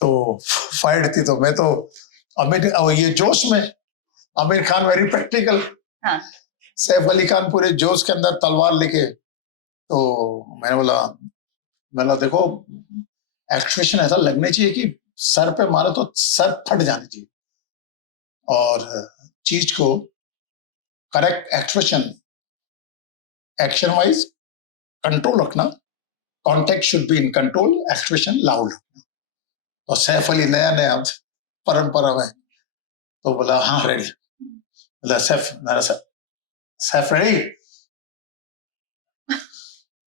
तो फाइट थी, तो मैं तो ये जोश में, आमिर खान वेरी प्रैक्टिकल, सैफ अली खान पूरे जोश के अंदर तलवार लेके। तो मैंने बोला देखो, एक्सप्रेशन ऐसा लगना चाहिए कि सर पे मारो तो सर फट जाना चाहिए, और चीज को correct expression, action wise control रखना, contact should be in control, expression loud रखना। तो सैफ अली नया परंपरा में, तो बोला हाँ रेडी, बोला सैफ रेडी,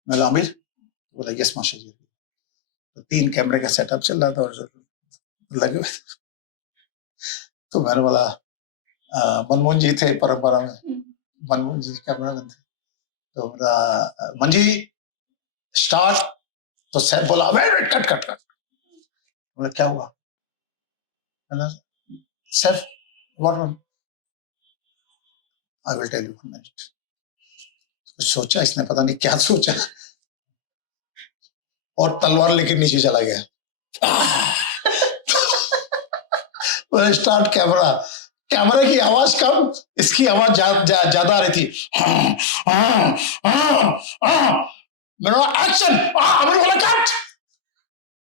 बोला आमिर, बोला यस मास्टर जी। तो 3 कैमरे का सेटअप चल रहा था और लगे हुए। तो मैंने बोला, मनमोहन जी थे परंपरा में, मनमोहन जी कैमरामैन थे, तो बोला मन जी स्टार्ट। तो सैफ बोला वेट कट। बोला क्या हुआ? Saif what? I will tell you one minute. सोचा इसने, पता नहीं क्या सोचा, और तलवार लेके नीचे चला गया। स्टार्ट कैमरा की आवाज कम, इसकी आवाज ज्यादा आ रही थी। मैंने बोला एक्शन, मैंने बोला कट।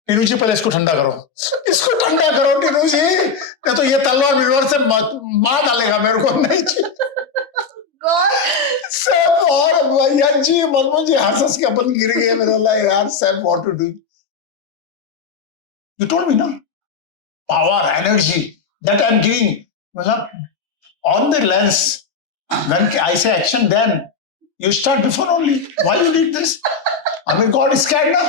टीनू जी पहले इसको ठंडा करो, टीनू जी, नहीं तो ये तलवार मिलवार से मार डालेगा मेरे को। नहीं सैफ और भैया जी, मनमोहन जी हंस के अपन गिर गए। मेरे बोला यार Saif, what to do? You told me ना, power, energy that I'm giving, on the lens, when I say action, then you start before only. Why you did this? I mean, God is scared ना?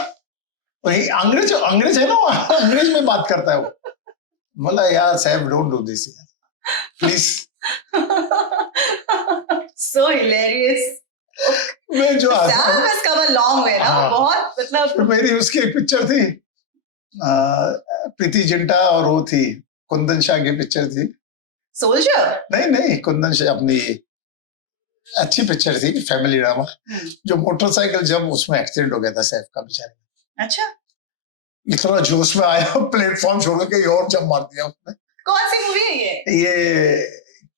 अंग्रेज है ना, अंग्रेज में बात करता है वो। बोला यार Saif, don't do this, please. So hilarious. मैं जो Sam has come a long way ना, बहुत मतलब। मेरी उसकी एक पिक्चर थी, प्रीति जिंटा और वो थी, कुंदन शाह की पिक्चर थी, सोल्जर? नहीं, कुंदन से अपनी अच्छी पिक्चर थी, फैमिली ड्रामा, जो मोटरसाइकिल जब उसमें एक्सीडेंट हो गया था सैफ का बेचारे। अच्छा, इतना जोश में आया, प्लेटफॉर्म छोड़ के और जब मार दिया उसने। कौन सी मूवी है ये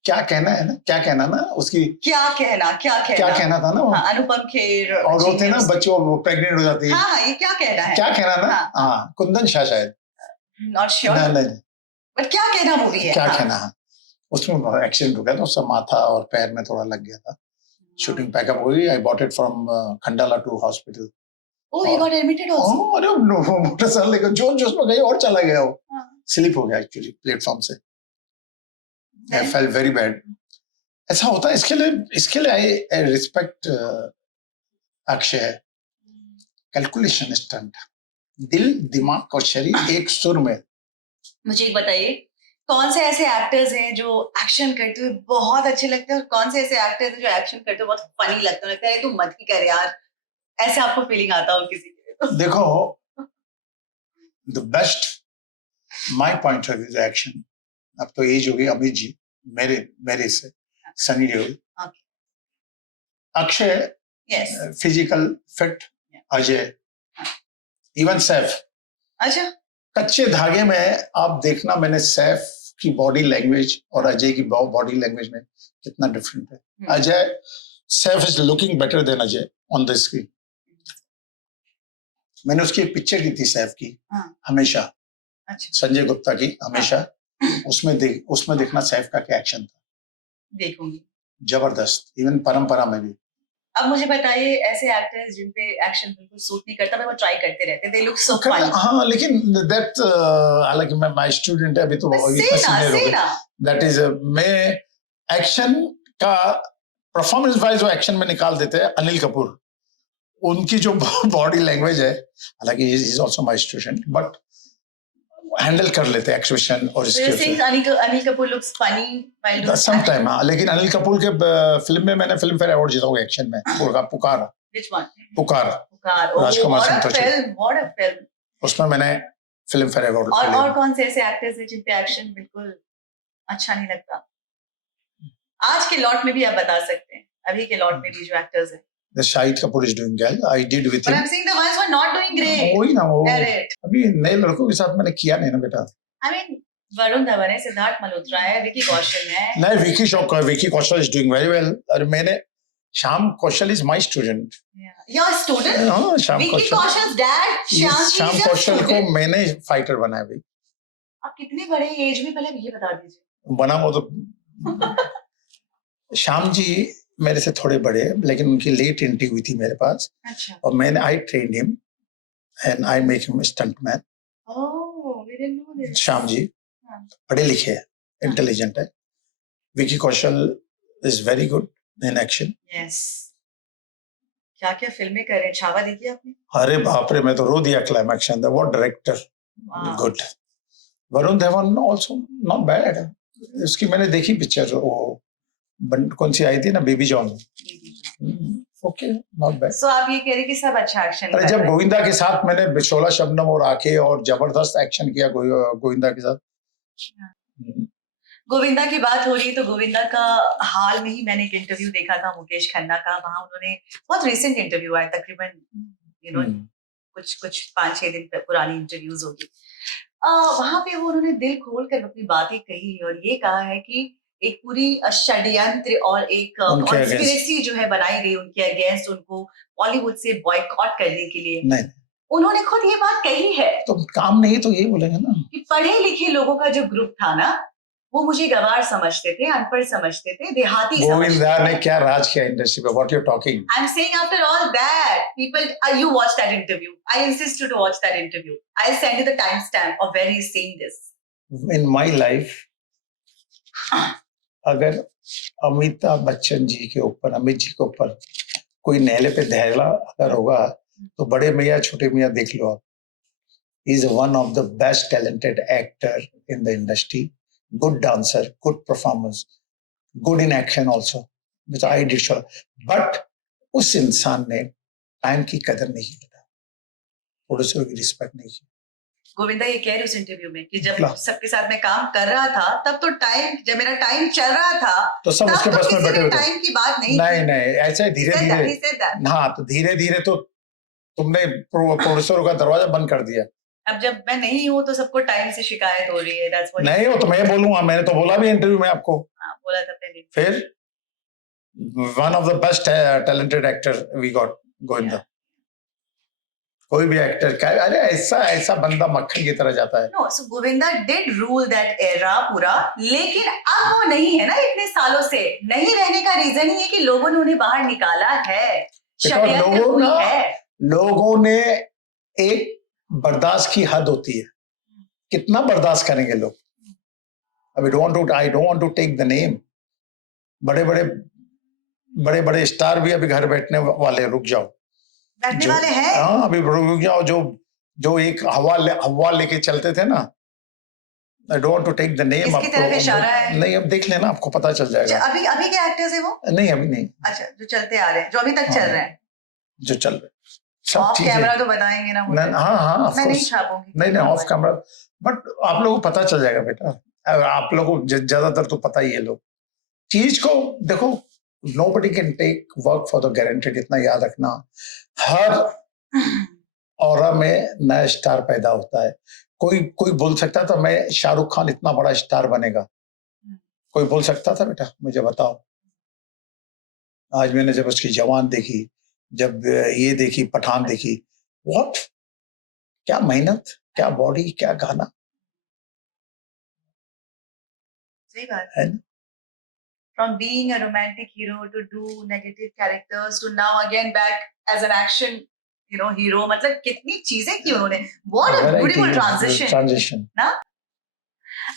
क्या कहना है ना, क्या कहना ना उसकी, क्या कहना था ना, हाँ, अनुपम खेर और वो थे ना बच्चों प्रेग्नेंट हो जाती है। हाँ, ये क्या कहना है, क्या कहना ना, हाँ कुंदन शाह शायद, नॉट श्योर, नहीं, बट क्या कहना मूवी है, क्या कहना, उसमें एक्सीडेंट हो गया था, उसका माथा और पैर में थोड़ा लग गया था। शूटिंग पैकअप हो गई, I bought it from Khandala to hospital. Oh, he got admitted also. अरे मोटरसाइकिल लेकर जोश में गई और चला गया वो, स्लिप हो गया एक्चुअली प्लेटफॉर्म से। I felt very bad. ऐसा होता है, इसके लिए I respect Akshay. Calculation stunt, दिल दिमाग और शरीर एक सुर में। मुझे एक बताइए, कौन से ऐसे एक्टर्स हैं जो एक्शन करते हुए बहुत अच्छे लगते हैं, और कौन से ऐसे एक्टर्स हैं जो एक्शन करते हुए बहुत फनी लगते हैं, लगता है तू मत ही कर यार, ऐसे आपको फीलिंग आता हो किसी के? देखो, the best my point of view action, अब तो एज हो गई अमित जी मेरे से, Sunny Deol, Akshay physical fit, Ajay, even Saif. अच्छा, कच्चे धागे में आप देखना, मैंने सैफ की बॉडी लैंग्वेज और अजय की बॉडी लैंग्वेज में कितना डिफरेंट है। Ajay, Saif is looking better than Ajay on the screen. मैंने उसकी एक पिक्चर की थी सैफ की, हमेशा, संजय गुप्ता की हमेशा, उसमें देखना सैफ का क्या एक्शन था, देखूंगी, जबरदस्त। इवन परंपरा में भी। अब मुझे बताइए, ऐसे एक्टर्स जिन पे एक्शन बिल्कुल सूट नहीं करता, मैं वो ट्राई करते रहते, दे लुक सो फनी। हाँ, लेकिन दैट, हालांकि मैं माय स्टूडेंट है अभी, तो दैट इज, मैं एक्शन का परफॉर्मेंस वाइज जो एक्शन में निकाल देते हैं अनिल कपूर, उनकी जो बॉडी लैंग्वेज है, हालांकि he is also my student, but handle कर लेते हैं एक्सप्रेशन और Anil Kapoor looks funny sometime. लेकिन अनिल कपूर के फिल्म में मैंने फिल्म फेयर अवार्ड जीता हूँ एक्शन में, पुकार राजकुमार संतोषी, उसमें मैंने फिल्म फेयर अवार्ड। और कौन से ऐसे एक्टर्स हैं जिन पे एक्शन बिल्कुल अच्छा नहीं लगता? आज के लॉट में भी आप बता सकते हैं, अभी के लॉट में भी जो एक्टर्स हैं। The Shahid Kapoor is doing well. I did with him. But I'm seeing the ones who are not doing great. वही ना, वो अभी नए लड़कों के साथ मैंने किया नहीं ना बेटा। I mean, वरुण धवन है, सिद्धार्थ मल्होत्रा है, विकी कौशल है। नहीं, Vicky Kaushal is doing very well. और मैंने श्याम कौशल is my student. Your student? हाँ, श्याम कौशल। विकी कौशल्'s dad, श्याम कौशल को मैंने फाइटर बनाया भाई। आप कितने बड़े एज में, पहले ये बता दीजिए। बना वो तो श्याम जी मेरे से थोड़े बड़े, लेकिन उनकी लेट एंट्री हुई थी मेरे पास। अच्छा। और मैंने I train him and I make him stunt man. Oh, we didn't know this. Shyam ji पढ़े लिखे हैं, इंटेलिजेंट है। Vicky Kaushal is very good in action. Yes, क्या क्या फिल्में कर रहे हैं, छावा देखी आपने? अरे बाप रे, मैं तो रो दिया क्लाइमैक्स अंदर, what director, good. Varun Dhawan also not bad, उसकी मैंने देखी पिक्चर, वो कौन सी आई थी ना, Baby John, okay, not bad. So आप ये कह रहे कि सब अच्छा एक्शन कर रहे हैं? जब गोविंदा के साथ मैंने बिछोला शबनम और आंखें और जबरदस्त एक्शन किया गोविंदा के साथ। गोविंदा की बात हो रही, तो गोविंदा का हाल में ही मैंने एक इंटरव्यू देखा था मुकेश खन्ना का, वहां उन्होंने, बहुत रिसेंट इंटरव्यू आया, तकरीबन कुछ 5-6 दिन पुरानी इंटरव्यूज होगी, वहां पे वो उन्होंने दिल खोल कर अपनी बातें कही और ये कहा है कि एक पूरी षड्यंत्र और एक कॉन्स्पिरेसी जो है बनाई गई उनके अगेंस्ट, उनको बॉलीवुड से बॉयकॉट करने के लिए। नहीं, उन्होंने खुद ये बात कही है। तो काम नहीं तो ये बोलेंगे ना कि पढ़े लिखे लोगों का जो ग्रुप था ना, वो मुझे गवार समझते थे, अनपढ़ समझते थे, देहाती समझते थे। गोविंदा ने क्या राज किया इंडस्ट्री पे, what you talking? I am saying after all that people, you watch that interview. I insist you to watch that interview. I'll send you the timestamp of where he's saying this. In my life, अगर अमिताभ बच्चन जी के ऊपर, अमित जी के ऊपर कोई नेले पे धैला अगर होगा, तो बड़े मियाँ छोटे मियाँ देख लो आप। He is one of the best talented actor in the industry. Good dancer, good performance, good in action also, which I did sure. But उस इंसान ने टाइम की कदर नहीं की, प्रोड्यूसर की रिस्पेक्ट नहीं की। गोविंदा ये कह रही उस इंटरव्यू में कि जब ला। सबके साथ मैं काम कर रहा था तब तो टाइम, जब मेरा टाइम चल रहा था तो सब तब उसके तो बस में किसी बैठे ने हुए थे। टाइम की बात नहीं नहीं की। नहीं, ऐसे धीरे He said that, he धीरे, said that. हाँ तो धीरे धीरे तो तुमने प्रोड्यूसरों का दरवाजा बंद कर दिया। अब जब मैं नहीं हूँ तो सबको टाइम से शिकायत हो रही है। That's what नहीं हो तो मैं बोलूंगा, मैंने तो बोला भी इंटरव्यू में आपको। हाँ, बोला था पहले। फिर one of the best talented actor we got Govinda. कोई भी एक्टर क्या, अरे ऐसा ऐसा बंदा मक्खन की तरह जाता है। No, so Govinda did rule that era पूरा, लेकिन अब वो नहीं है ना इतने सालों से। नहीं रहने का रीजन ही है कि लोगों ने उन्हें बाहर निकाला है, षड्यंत्र हुई है। लोगों ने एक बर्दाश्त की हद होती है, कितना बर्दाश्त करेंगे लोग। I don't want to take the name. बड़े बड़े स्टार भी अभी घर बैठने वाले, रुक जाओ, बैठने वाले हैं। हाँ अभी रुक जाओ, जो एक हवा लेके चलते थे ना। I don't want to take the name. किसकी तरफ इशारा है? नहीं, अब देख लेना, आपको पता चल जाएगा। अभी के एक्टर्स है वो? नहीं अभी नहीं। अच्छा, जो चलते आ रहे हैं, जो अभी तक चल रहे हैं, जो चल रहे सब ऑफ चीजें। कैमरा तो बताएंगे ना मुझे। हाँ मैं नहीं छापूंगी। नहीं ऑफ कैमरा, बट आप लोगों को पता चल जाएगा बेटा। आप लोगों को ज्यादातर तो पता ही है। लोग चीज को देखो, nobody can take work for the granted, इतना याद रखना। हर ऑरा में नया स्टार पैदा होता है। कोई बोल सकता था मैं शाहरुख खान इतना बड़ा स्टार बनेगा? कोई बोल सकता था बेटा? मुझे बताओ। आज मैंने जब उसकी जवान देखी, जब ये देखी, पठान देखी, व्हाट, क्या मेहनत, क्या बॉडी, क्या गाना। सही बात है। From being a romantic hero to do negative characters to now again back as an action, hero, मतलब कितनी चीजें की उन्होंने। What a beautiful transition ना।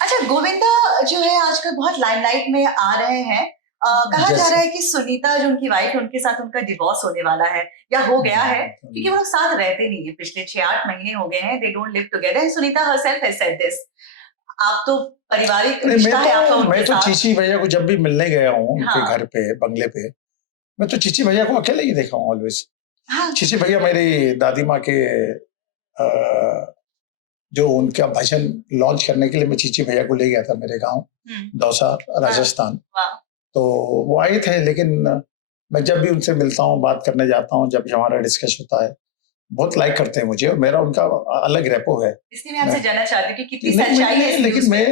अच्छा, गोविंदा जो है आजकल बहुत लाइमलाइट में आ रहे हैं। कहा जा रहा है कि सुनीता जो उनकी वाइफ है, उनके साथ उनका डिवोर्स होने वाला है या हो गया है, क्योंकि वो लोग साथ रहते नहीं है। पिछले 6-8 महीने हो गए हैं, they don't live together। Sunita herself has said this। आप तो पारिवारिक रिश्ता है आपका उनके साथ। मैं तो चीची भैया को जब भी मिलने गया हूँ उनके घर पे, बंगले पे, मैं तो चीची भैया को अकेले ही देखा हूँ ऑलवेज। हाँ। चीची भैया मेरी दादी माँ के जो उनका भजन लॉन्च करने के लिए मैं चीची भैया को ले गया था मेरे गांव दौसा, राजस्थान। तो वो आए थे, लेकिन मैं जब भी उनसे मिलता हूँ, बात करने जाता हूँ, जब हमारा डिस्कस होता है, बहुत लाइक करते हैं मुझे और मेरा उनका अलग रेपो है। इसलिए मैं आपसे जानना चाहती हूँ कि कितनी सच्चाई है। लेकिन मैं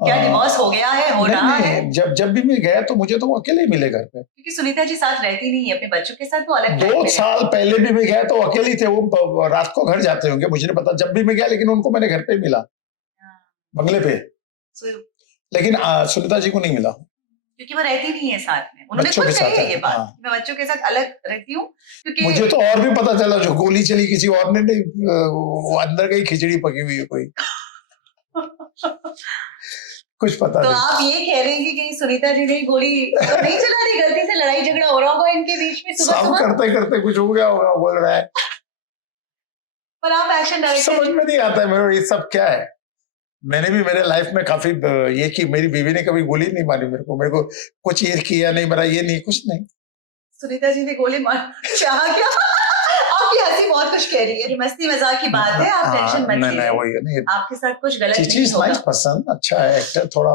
क्या डिवोर्स हो गया है, हो रहा है? जब भी मैं गया तो मुझे तो वो अकेले ही मिले घर पे, क्योंकि सुनीता जी साथ रहती नहीं है अपने बच्चों के साथ, वो अलग। 2 साल पहले भी मैं गया तो अकेले थे। वो रात को घर जाते होंगे, मुझे नहीं पता। जब भी मैं गया, लेकिन उनको मैंने घर पे ही मिला, बंगले पे। लेकिन सुनीता जी को नहीं मिला, क्योंकि वो रहती नहीं है साथ में। उन्होंने खुद कही है ये बात, मैं बच्चों के साथ अलग रहती हूँ। क्योंकि मुझे तो और भी पता चला, जो गोली चली किसी और ने नहीं, वो अंदर कहीं खिचड़ी पकी हुई है कोई। कुछ पता तो नहीं। आप ये कह रहे हैं कि सुनीता जी ने गोली तो नहीं चला रही, गलती से लड़ाई झगड़ा हो रहा होगा इनके बीच में सुबह करते करते कुछ हो गया होगा, बोल रहा है। पर आप एक्शन डायरेक्टर, समझ में नहीं आता है मेरे ये सब क्या है। मैंने भी मेरे लाइफ में काफी ये की, मेरी बीवी ने कभी गोली नहीं मारी मेरे को कुछ ये किया नहीं, मेरा ये नहीं, कुछ नहीं। सुनीता जी ने गोली मार चाहा क्या? आपकी हंसी बहुत कुछ कह रही है, मस्ती मजाक की बात है, आप टेंशन मत लीजिए। नहीं वही नहीं, आपके साथ कुछ गलत नहीं होगा। नाइस पर्सन, अच्छा है एक्टर, थोड़ा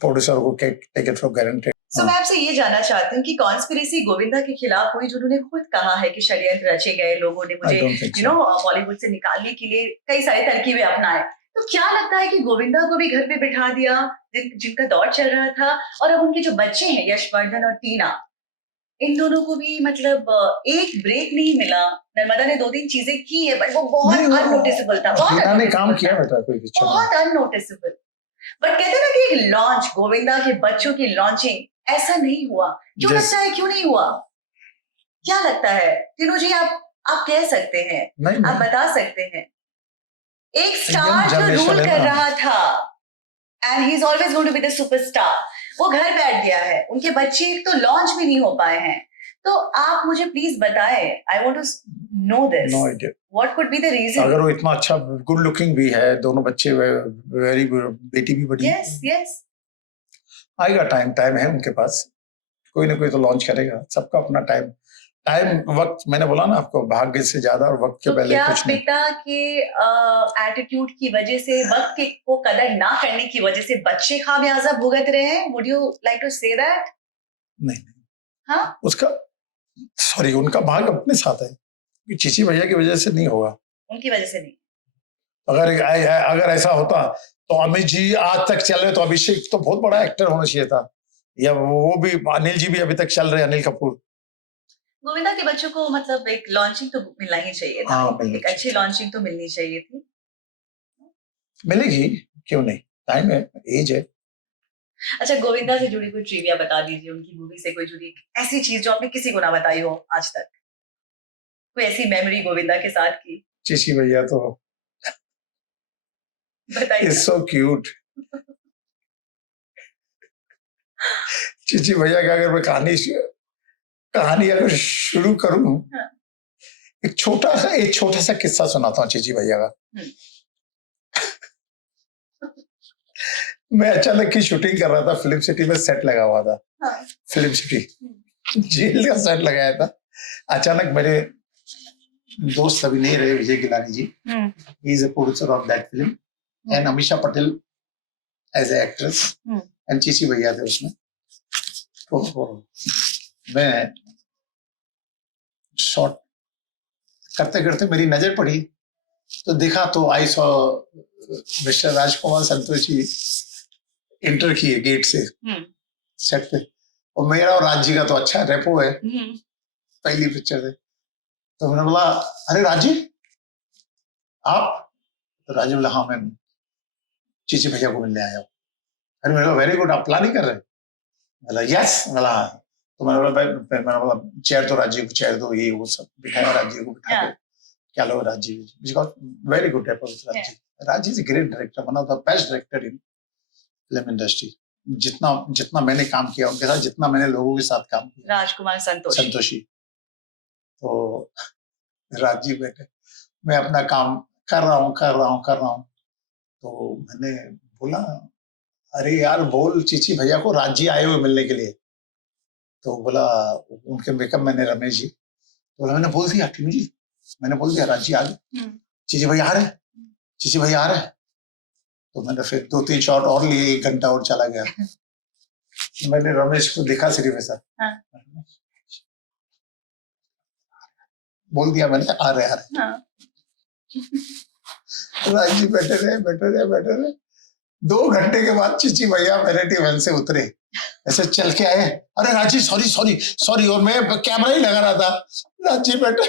प्रोड्यूसर को टेक इट फॉर गारंटेड। मैं आपसे ये जानना चाहती हूँ कि कॉन्स्पिरेसी गोविंदा के खिलाफ हुई, जो उन्होंने खुद कहा है कि षड्यंत्र रचे गए, लोगों ने मुझे बॉलीवुड से निकालने के लिए कई सारे तरकीबें अपनाए। तो क्या लगता है कि गोविंदा को भी घर पे बिठा दिया, जिनका दौर चल रहा था, और अब उनके जो बच्चे हैं यशवर्धन और टीना, इन दोनों को भी मतलब एक ब्रेक नहीं मिला। नर्मदा ने 2-3 चीजें की है, बट वो बहुत अननोटिसेबल था। टीना ने काम किया बेटा, कोई पिक्चर बहुत अननोटिसेबल। बट कहते ना कि एक लॉन्च, गोविंदा के बच्चों की लॉन्चिंग, ऐसा नहीं हुआ। क्यों लगता है, क्यों नहीं हुआ? क्या लगता है तीनों जी? आप कह सकते हैं, आप बता सकते हैं। एक स्टार जो रूल कर रहा था, and he is always going to be the superstar, वो घर बैठ गया है। उनके बच्चे एक तो लॉन्च भी नहीं हो पाए हैं। तो आप मुझे प्लीज बताएं, I want to know this, no idea what could be the reason. अगर वो इतना अच्छा, गुड लुकिंग भी है, दोनों बच्चे वेरी, बेटी भी बड़ी। यस आएगा टाइम है उनके पास, कोई ना कोई तो लॉन्च करेगा, सबका अपना टाइम टाइम वक्त, मैंने बोला ना आपको, भाग्य से ज्यादा और वक्त के तो पहले क्या कुछ नहीं। पिता के एटीट्यूड की वजह से, वक्त के को कदर ना करने की वजह से बच्चे खामियाजा भुगत रहे हैं? Would you like to say that? नहीं, हाँ, उसका सॉरी, उनका भाग अपने साथ है, चीची भैया की वजह से नहीं होगा। उनकी वजह से नहीं। अगर ऐसा होता तो अमित जी आज तक चल रहे, तो अभिषेक तो बहुत बड़ा एक्टर होना चाहिए था, या वो भी, अनिल जी भी अभी तक चल रहे, अनिल कपूर। गोविंदा के बच्चों को मतलब एक लॉन्चिंग तो मिलना ही चाहिए था। हाँ, एक अच्छी लॉन्चिंग तो मिलनी चाहिए थी। मिलेगी, क्यों नहीं, टाइम है, एज है। अच्छा, गोविंदा से जुड़ी कोई ट्रिविया बता दीजिए, उनकी मूवी से कोई जुड़ी ऐसी चीज जो आपने किसी को ना बताई हो आज तक। कोई ऐसी मेमोरी गोविंदा के साथ की चीची भैया तो बताइए। Is so cute. चीची भैया का अगर मैं कहानी अगर शुरू करूं, हाँ। एक छोटा सा किस्सा सुनाता हूँ चीची भैया का। मैं अचानक की शूटिंग कर रहा था, फिल्म सिटी में सेट लगा हुआ था। हाँ। फिल्म सिटी जेल का सेट लगाया था। अचानक मेरे दोस्त अभी नहीं रहे, Vijay Gilani ji, he is a producer of that film, and Ameesha Patel as a actress, and Chichi भैया थे उसमें। तो मैं शॉट करते करते मेरी नजर पड़ी, तो देखा तो I saw mister Rajkumar Santosh ji enter किए गेट से सेट पे, और मेरा और राज जी का तो अच्छा रेपो है, पहली पिक्चर है। तो मैंने बोला, अरे राजी आप? तो राजी बोला, हाँ मैं चीची भैया को मिलने आया हूँ। अरे मैंने बोला, वेरी गुड, आप प्लानिंग कर रहे हैं? बोला यस। बोला हाँ। तो मैंने बोला चेयर तो राजी को चेयर दो, ये वो सब बिठाया, राजी को बिठा के क्या लो राजी, वेरी गुड रेपो विद राजी। राजी is a great director, one of the best director in film industry. जितना मैंने काम किया उनके साथ, जितना मैंने लोगों के साथ काम किया। राजकुमार संतोषी। तो राजी बेटे, मैं अपना काम कर रहा हूँ। तो मैंने बोला, अरे यार बोल चीची भैया को राजी आए हुए मिलने के लिए। तो बोला, उनके मेकअप मैंने रमेश जी, तो मैंने बोल दिया टीम जी, मैंने बोल दिया राजी आ गए, चीची भैया आ रहे, चीची भैया आ रहे। तो मैंने फिर 2-3 शॉट और लिए, 1 घंटा और चला गया। मैंने रमेश को दिखा सिर्फ ऐसा, बोल दिया मैंने, आ रहे। राजी बैठे रहे। 2 घंटे के बाद चीची भैया मेरे टीम से उतरे, ऐसे चल के आए, अरे राजी सॉरी, और मैं कैमरा ही लगा रहा था। राजी बैठे,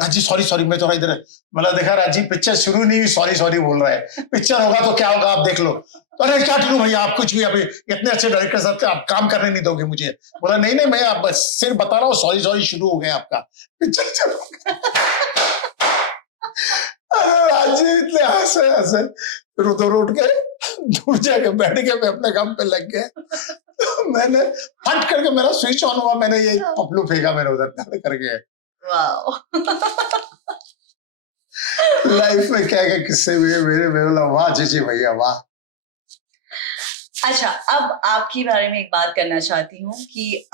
राजी सॉरी, मैं थोड़ा इधर, मतलब देखा राजी पिक्चर शुरू नहीं हुई सॉरी बोल रहा है, पिक्चर होगा तो क्या होगा आप देख लो। तो अरे क्या करूं भैया, आप कुछ भी, अभी इतने अच्छे डायरेक्टर साथ आप काम करने नहीं दोगे मुझे? बोला नहीं, मैं आप सिर्फ बता रहा हूँ, सॉरी शुरू हो गया आपका पिक्चर चलो। राजी इतने हंसे, फिर उधर उठ के दूर जाके बैठ के मैं अपने काम पे लग गया। तो मैंने फट करके मेरा स्विच ऑन हुआ, मैंने ये पपलू फेंका मेरे उधर करके। लाइफ में क्या किस्से हुए मेरे, बोला वाह चीची भैया वाह। अच्छा, अब आपके बारे में एक बात करना चाहती हूँ कि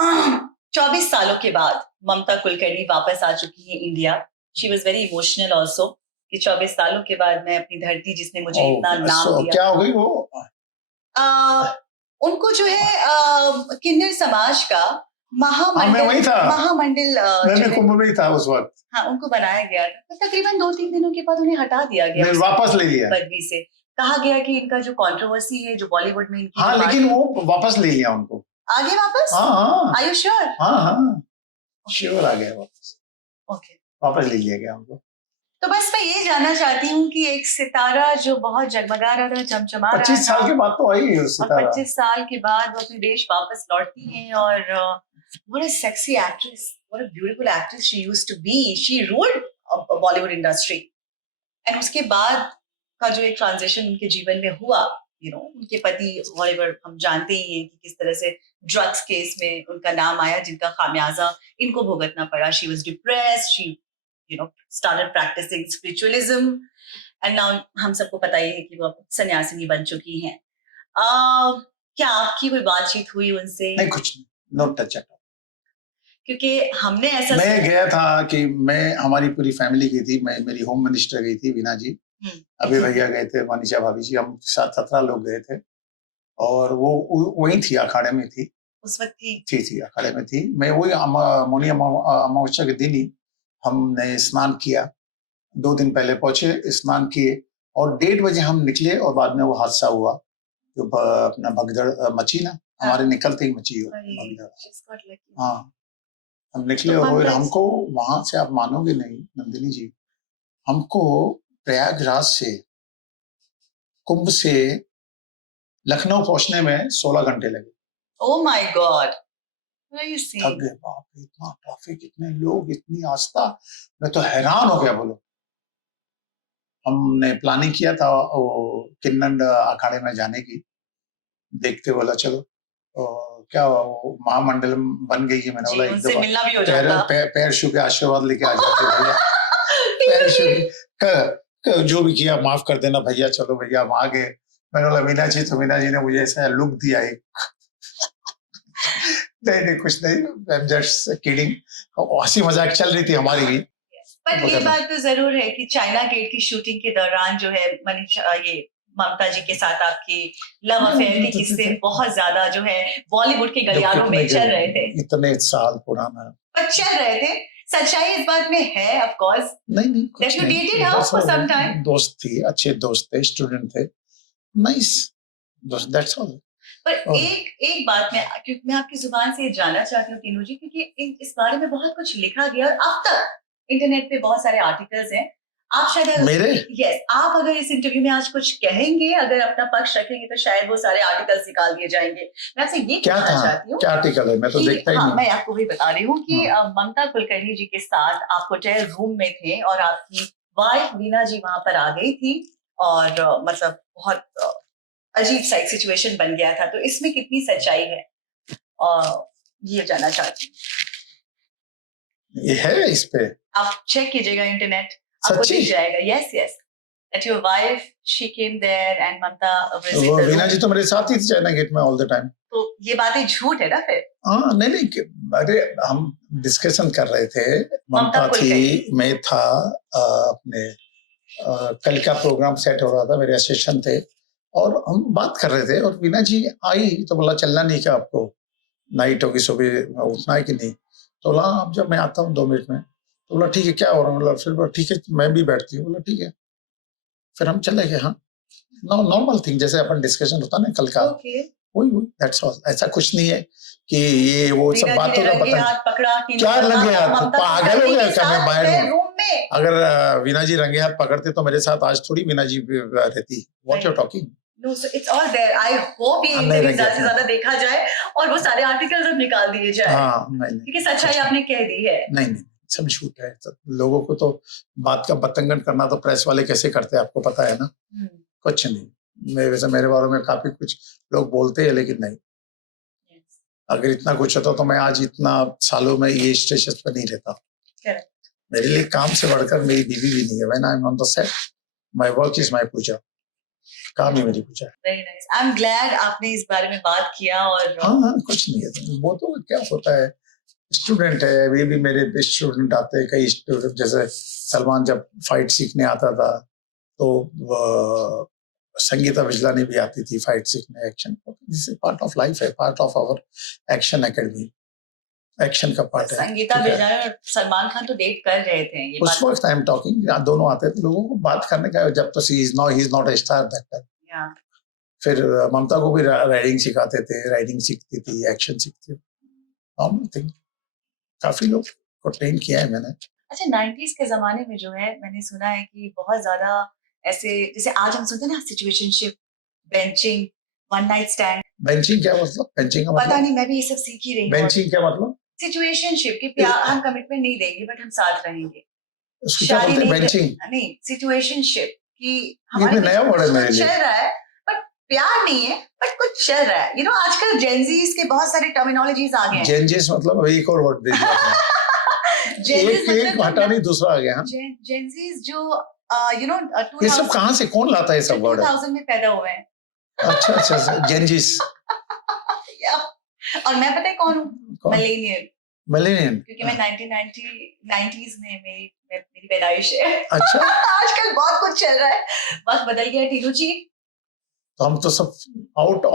24 सालों के बाद ममता कुलकर्णी वापस आ चुकी है India. She was very emotional also कि 24 सालों के बाद मैं अपनी धरती जिसने मुझे इतना नाम दिया। क्या हो गई वो? उनको जो है किन्नर समाज का महामंडल मैं कुंभ में ही था उस वक्त। हाँ, उनको बनाया गया था। तकरीबन 2-3 दिनों के बाद उन्हें हटा दिया गया, वापस ले लिया पदवी से। कहा गया कि इनका जो कंट्रोवर्सी है जो बॉलीवुड में इनकी, हाँ, लेकिन वो वापस ले लिया उनको। आगे वापस? हाँ। Are you sure? हाँ, श्योर आ गया वापस। ओके, वापस ले लिया गया उनको। तो बस मैं ये जानना चाहती हूँ कि एक सितारा जो बहुत जगमगा रहा था, चमचमा रहा था, 25 साल के बाद तो आई है सितारा, 25 साल के बाद वो अपने देश वापस लौटती हैं, और what a sexy actress, what a beautiful actress she used to be. She ruled Bollywood industry. And उसके बाद का जो एक ट्रांजिशन उनके जीवन में हुआ, उनके पति वॉलीवर हम जानते ही हैं कि किस तरह से ड्रग्स केस में उनका नाम आया, जिनका खामियाजा इनको भुगतना पड़ा। She was depressed, she started practicing spiritualism, and now हम सबको पता ही है कि वो सन्यासिनी बन चुकी हैं। क्या आपकी कोई बातचीत हुई उनसे? नहीं, कुछ नहीं, no touch at all. क्योंकि हमने ऐसा मैं गया था कि मैं हमारी पूरी फैमिली गई थी, मैं मेरी होम मिनिस्टर गई थी वीना जी, अभी भैया गए थे, मनीषा भाभी जी, हम 17 लोग गए थे और वो वहीं थी, अखाड़े में थी उस वक्त थी अखाड़े में थी। मैं वही मौनी अमावस्या के दिन ही हमने स्नान किया, 2 दिन पहले पहुंचे, स्नान किए और 1:30 बजे हम निकले और बाद में वो हादसा हुआ जो अपना भगदड़ मची ना, हमारे निकलते ही मची हो भगदड़। हाँ, हम निकले और फिर हमको वहां से, आप मानोगे नहीं नंदिनी जी, हमको प्रयागराज से, कुंभ से लखनऊ पहुंचने में 16 घंटे लगे। ओह माय गॉड, थक गए, बाप रे, इतना ट्रैफिक, इतने लोग, इतनी आस्था, मैं तो हैरान हो गया। बोलो, हमने प्लानिंग किया था वो किन्नन अखाड़े में जाने की, देखते बोला चलो क्या वो महामंडल बन गई है, मैंने बोला एक दफा पैर छू के आशीर्वाद लेके आ जाते भैया। पैर छू जो भी किया माफ कर देना भैया, चलो भैया हम आ गए। मैंने बोला मीना जी, तो मीना जी ने मुझे ऐसा लुक दिया एक नहीं कुछ नहीं, आई एम जस्ट किडिंग, हंसी मजाक चल रही थी हमारी भी। पर ये बात तो जरूर है कि चाइना गेट की शूटिंग के दौरान जो है मनीषा, ये ममता जी के साथ आपकी लव अफेयर के किस्से बहुत ज्यादा जो है बॉलीवुड के गलियारों में चल रहे थे, इतने साल पुराना पर चल रहे थे। सच्चाई इस बात में है ऑफ कोर्स नहीं that you dated her for some time. दोस्त थी, अच्छे दोस्त थे, स्टूडेंट थे, नाइस दोस्त, दैट्स ऑल। पर एक बात क्योंकि मैं आपकी जुबान से जानना चाहती हूँ तीनों जी, क्योंकि इस बारे में बहुत कुछ लिखा गया और अब तक इंटरनेट पे बहुत सारे आर्टिकल्स हैं। आप शायद मेरे आप अगर इस इंटरव्यू में आज कुछ कहेंगे, अगर अपना पक्ष रखेंगे, तो शायद वो सारे आर्टिकल्स निकाल दिए जाएंगे। मैं आपसे ये पूछना चाहती हूँ, क्या आर्टिकल है? मैं तो देखता ही नहीं। मैं आपको भी बता रही हूँ कि ममता कुलकर्णी जी के साथ आप होटल रूम में थे और आपकी वाइफ वीना जी वहां पर आ गई थी और मतलब बहुत अजीब सा एक सिचुएशन बन गया था, तो इसमें कितनी सच्चाई है और ये जानना चाहती हूँ। ये है इस पे, आप चेक कीजिएगा इंटरनेट, आपको दिख जाएगा। Yes that your wife she came there and Mamta visited वो वीना जी तो मेरे साथ ही थी चाइना गेट में ऑल द टाइम। तो ये बातें झूठ है ना फिर? हाँ नहीं, अरे हम डिस्कशन कर रहे थे, ममता थी, मैं था, अपने कल का प्रोग्राम सेट हो रहा था, मेरे असिस्टेंट थे और हम बात कर रहे थे और वीना जी आई तो बोला चलना नहीं क्या आपको, नाइट होगी, सुबह उठना है कि नहीं? तो बोला अब जब मैं आता हूँ 2 मिनट में। तो बोला ठीक है, क्या हो रहा है? बोला फिर बोला ठीक है मैं भी बैठती हूँ। बोला ठीक है, फिर हम चले गए। हाँ, नॉर्मल थिंग, जैसे अपन डिस्कशन होता ना कल का, वही दैट्स ऑल। ऐसा कुछ नहीं है कि ये वो सब बातों का पता क्या लगे हाथ, पागल हो गया क्या मैं बाहर हूँ? अगर वीना जी रंगे हाथ पकड़ते तो मेरे साथ आज थोड़ी वीना जी रहती। What you talking? No, so it's all there. I hope ये इंटरव्यू ज्यादा से ज्यादा देखा जाए और वो सारे आर्टिकल्स अब निकाल दिए जाए। हाँ, नहीं, क्योंकि सच्चाई आपने कह दी है। नहीं सब झूठ है। लोगों को तो बात का बतंगन करना तो प्रेस वाले कैसे करते हैं आपको पता है ना। कुछ नहीं, वैसे मेरे बारे में काफी कुछ लोग बोलते हैं, लेकिन नहीं, अगर इतना कुछ होता तो मैं आज इतना सालों में ये स्टेशन पर नहीं रहता। मेरे लिए काम से बढ़कर मेरी बीवी भी नहीं है। When I am on the set, my work is my puja, काम ही मेरी पूजा है। Very nice, I am glad आपने इस बारे में बात किया। और हाँ कुछ नहीं है, वो तो क्या होता है, स्टूडेंट है, वे भी मेरे स्टूडेंट आते हैं, कई स्टूडेंट, जैसे सलमान जब फाइट सीखने आता था तो संगीता विजलानी भी आती थी फाइट सीखने, action, this is part of life है, part of our action academy, action का पार्ट है। संगीता विजलानी और सलमान खान तो डेट कर रहे थे ये उस वक्त आई एम टॉकिंग, दोनों आते थे, लोगों को बात करने का, जब तो he is not a star that time. फिर ममता को भी राइडिंग सिखाते थे, राइडिंग सीखती थी, एक्शन सीखती थी, नॉर्मल थिंग। काफी लोग को ट्रेन किया है मैंने। अच्छा, 90s के जमाने में जो है मैंने सुना है कि बहुत ज्यादा ऐसे, जैसे आज हम सुनते हैं ना, situationship, benching, one night stand. Benching क्या मतलब? बेंचिंग का मतलब पता नहीं, मैं भी ये सब सीख ही रही हूँ। बेंचिंग क्या मतलब? सिचुएशनशिप की प्यार, हम कमिटमेंट नहीं देंगे बट हम साथ रहेंगे। उसको क्या बोलते हैं? बेंचिंग नहीं, सिचुएशनशिप की हमारे नया वर्ड है मेरे लिए। चल रहा है बट प्यार नहीं है, बट कुछ चल रहा है। आजकल जेनजीज के बहुत सारे टर्मिनोलॉजीज आ गए हैं। जेनजीज मतलब एक और वर्ड दे दिया आपने। एक हटा नहीं, दूसरा आ गया। जेनजीज जो ये सब कहाँ से, कौन लाता है ये सब वर्ड? 2000 में पैदा हुए हैं। अच्छा जेनजीज। और मैं पता है कौन हूँ? मिलेनियल। मिलेनियम। क्योंकि मैं 1990s में मेरी पैदाइश है। अच्छा। आजकल बहुत कुछ चल रहा है, वक्त बदल गया टीनू जी। तो हम तो सब आउट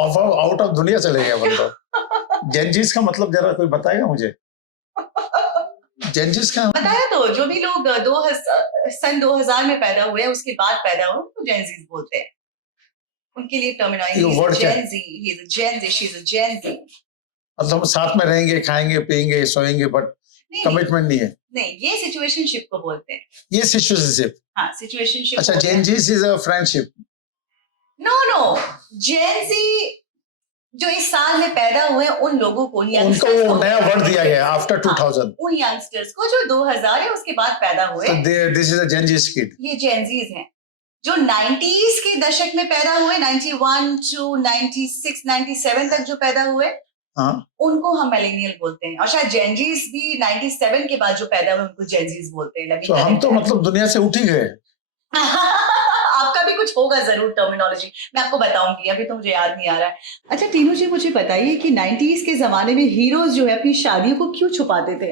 ऑफ दुनिया चले गए बंदो। जेनजीस का मतलब जरा कोई बताएगा मुझे? जेनजीस का बताया तो, जो भी लोग सन 2000 में पैदा हुए उसके बाद पैदा हुए उनको जेनजीस बोलते हैं। उनके लिए terminology Gen Z, he is a Gen Z, she is a Gen Z. मतलब साथ में रहेंगे, खाएंगे, पिएंगे, सोएंगे, बट कमिटमेंट नहीं है। नहीं, ये सिचुएशनशिप को बोलते हैं। ये सिचुएशनशिप। हाँ, सिचुएशनशिप। अच्छा, Gen Zs is a friendship. No, Gen Z जो इस साल में पैदा हुए उन लोगों को, उनको वो नया वर्ड दिया गया आफ्टर 2000। उन यंगस्टर्स को जो 2000 है उसके बाद पैदा हुए। This is a Gen Zs kid. ये जेनजीज हैं जो 90s के दशक में पैदा हुए, 91 to 96 97 तक जो पैदा हुए, उनको हम मिलेनियल बोलते हैं। और शायद जेनजीज भी 97 के बाद जो पैदा हुए उनको जेनजीज बोलते हैं। तो हम तो मतलब दुनिया से उठ ही गए। आपका भी कुछ होगा जरूर टर्मिनोलॉजी, मैं आपको बताऊंगी, अभी तो मुझे याद नहीं आ रहा है। अच्छा टीनू जी, मुझे बताइए कि 90s के जमाने में हीरोज जो है अपनी शादियों को क्यों छुपाते थे?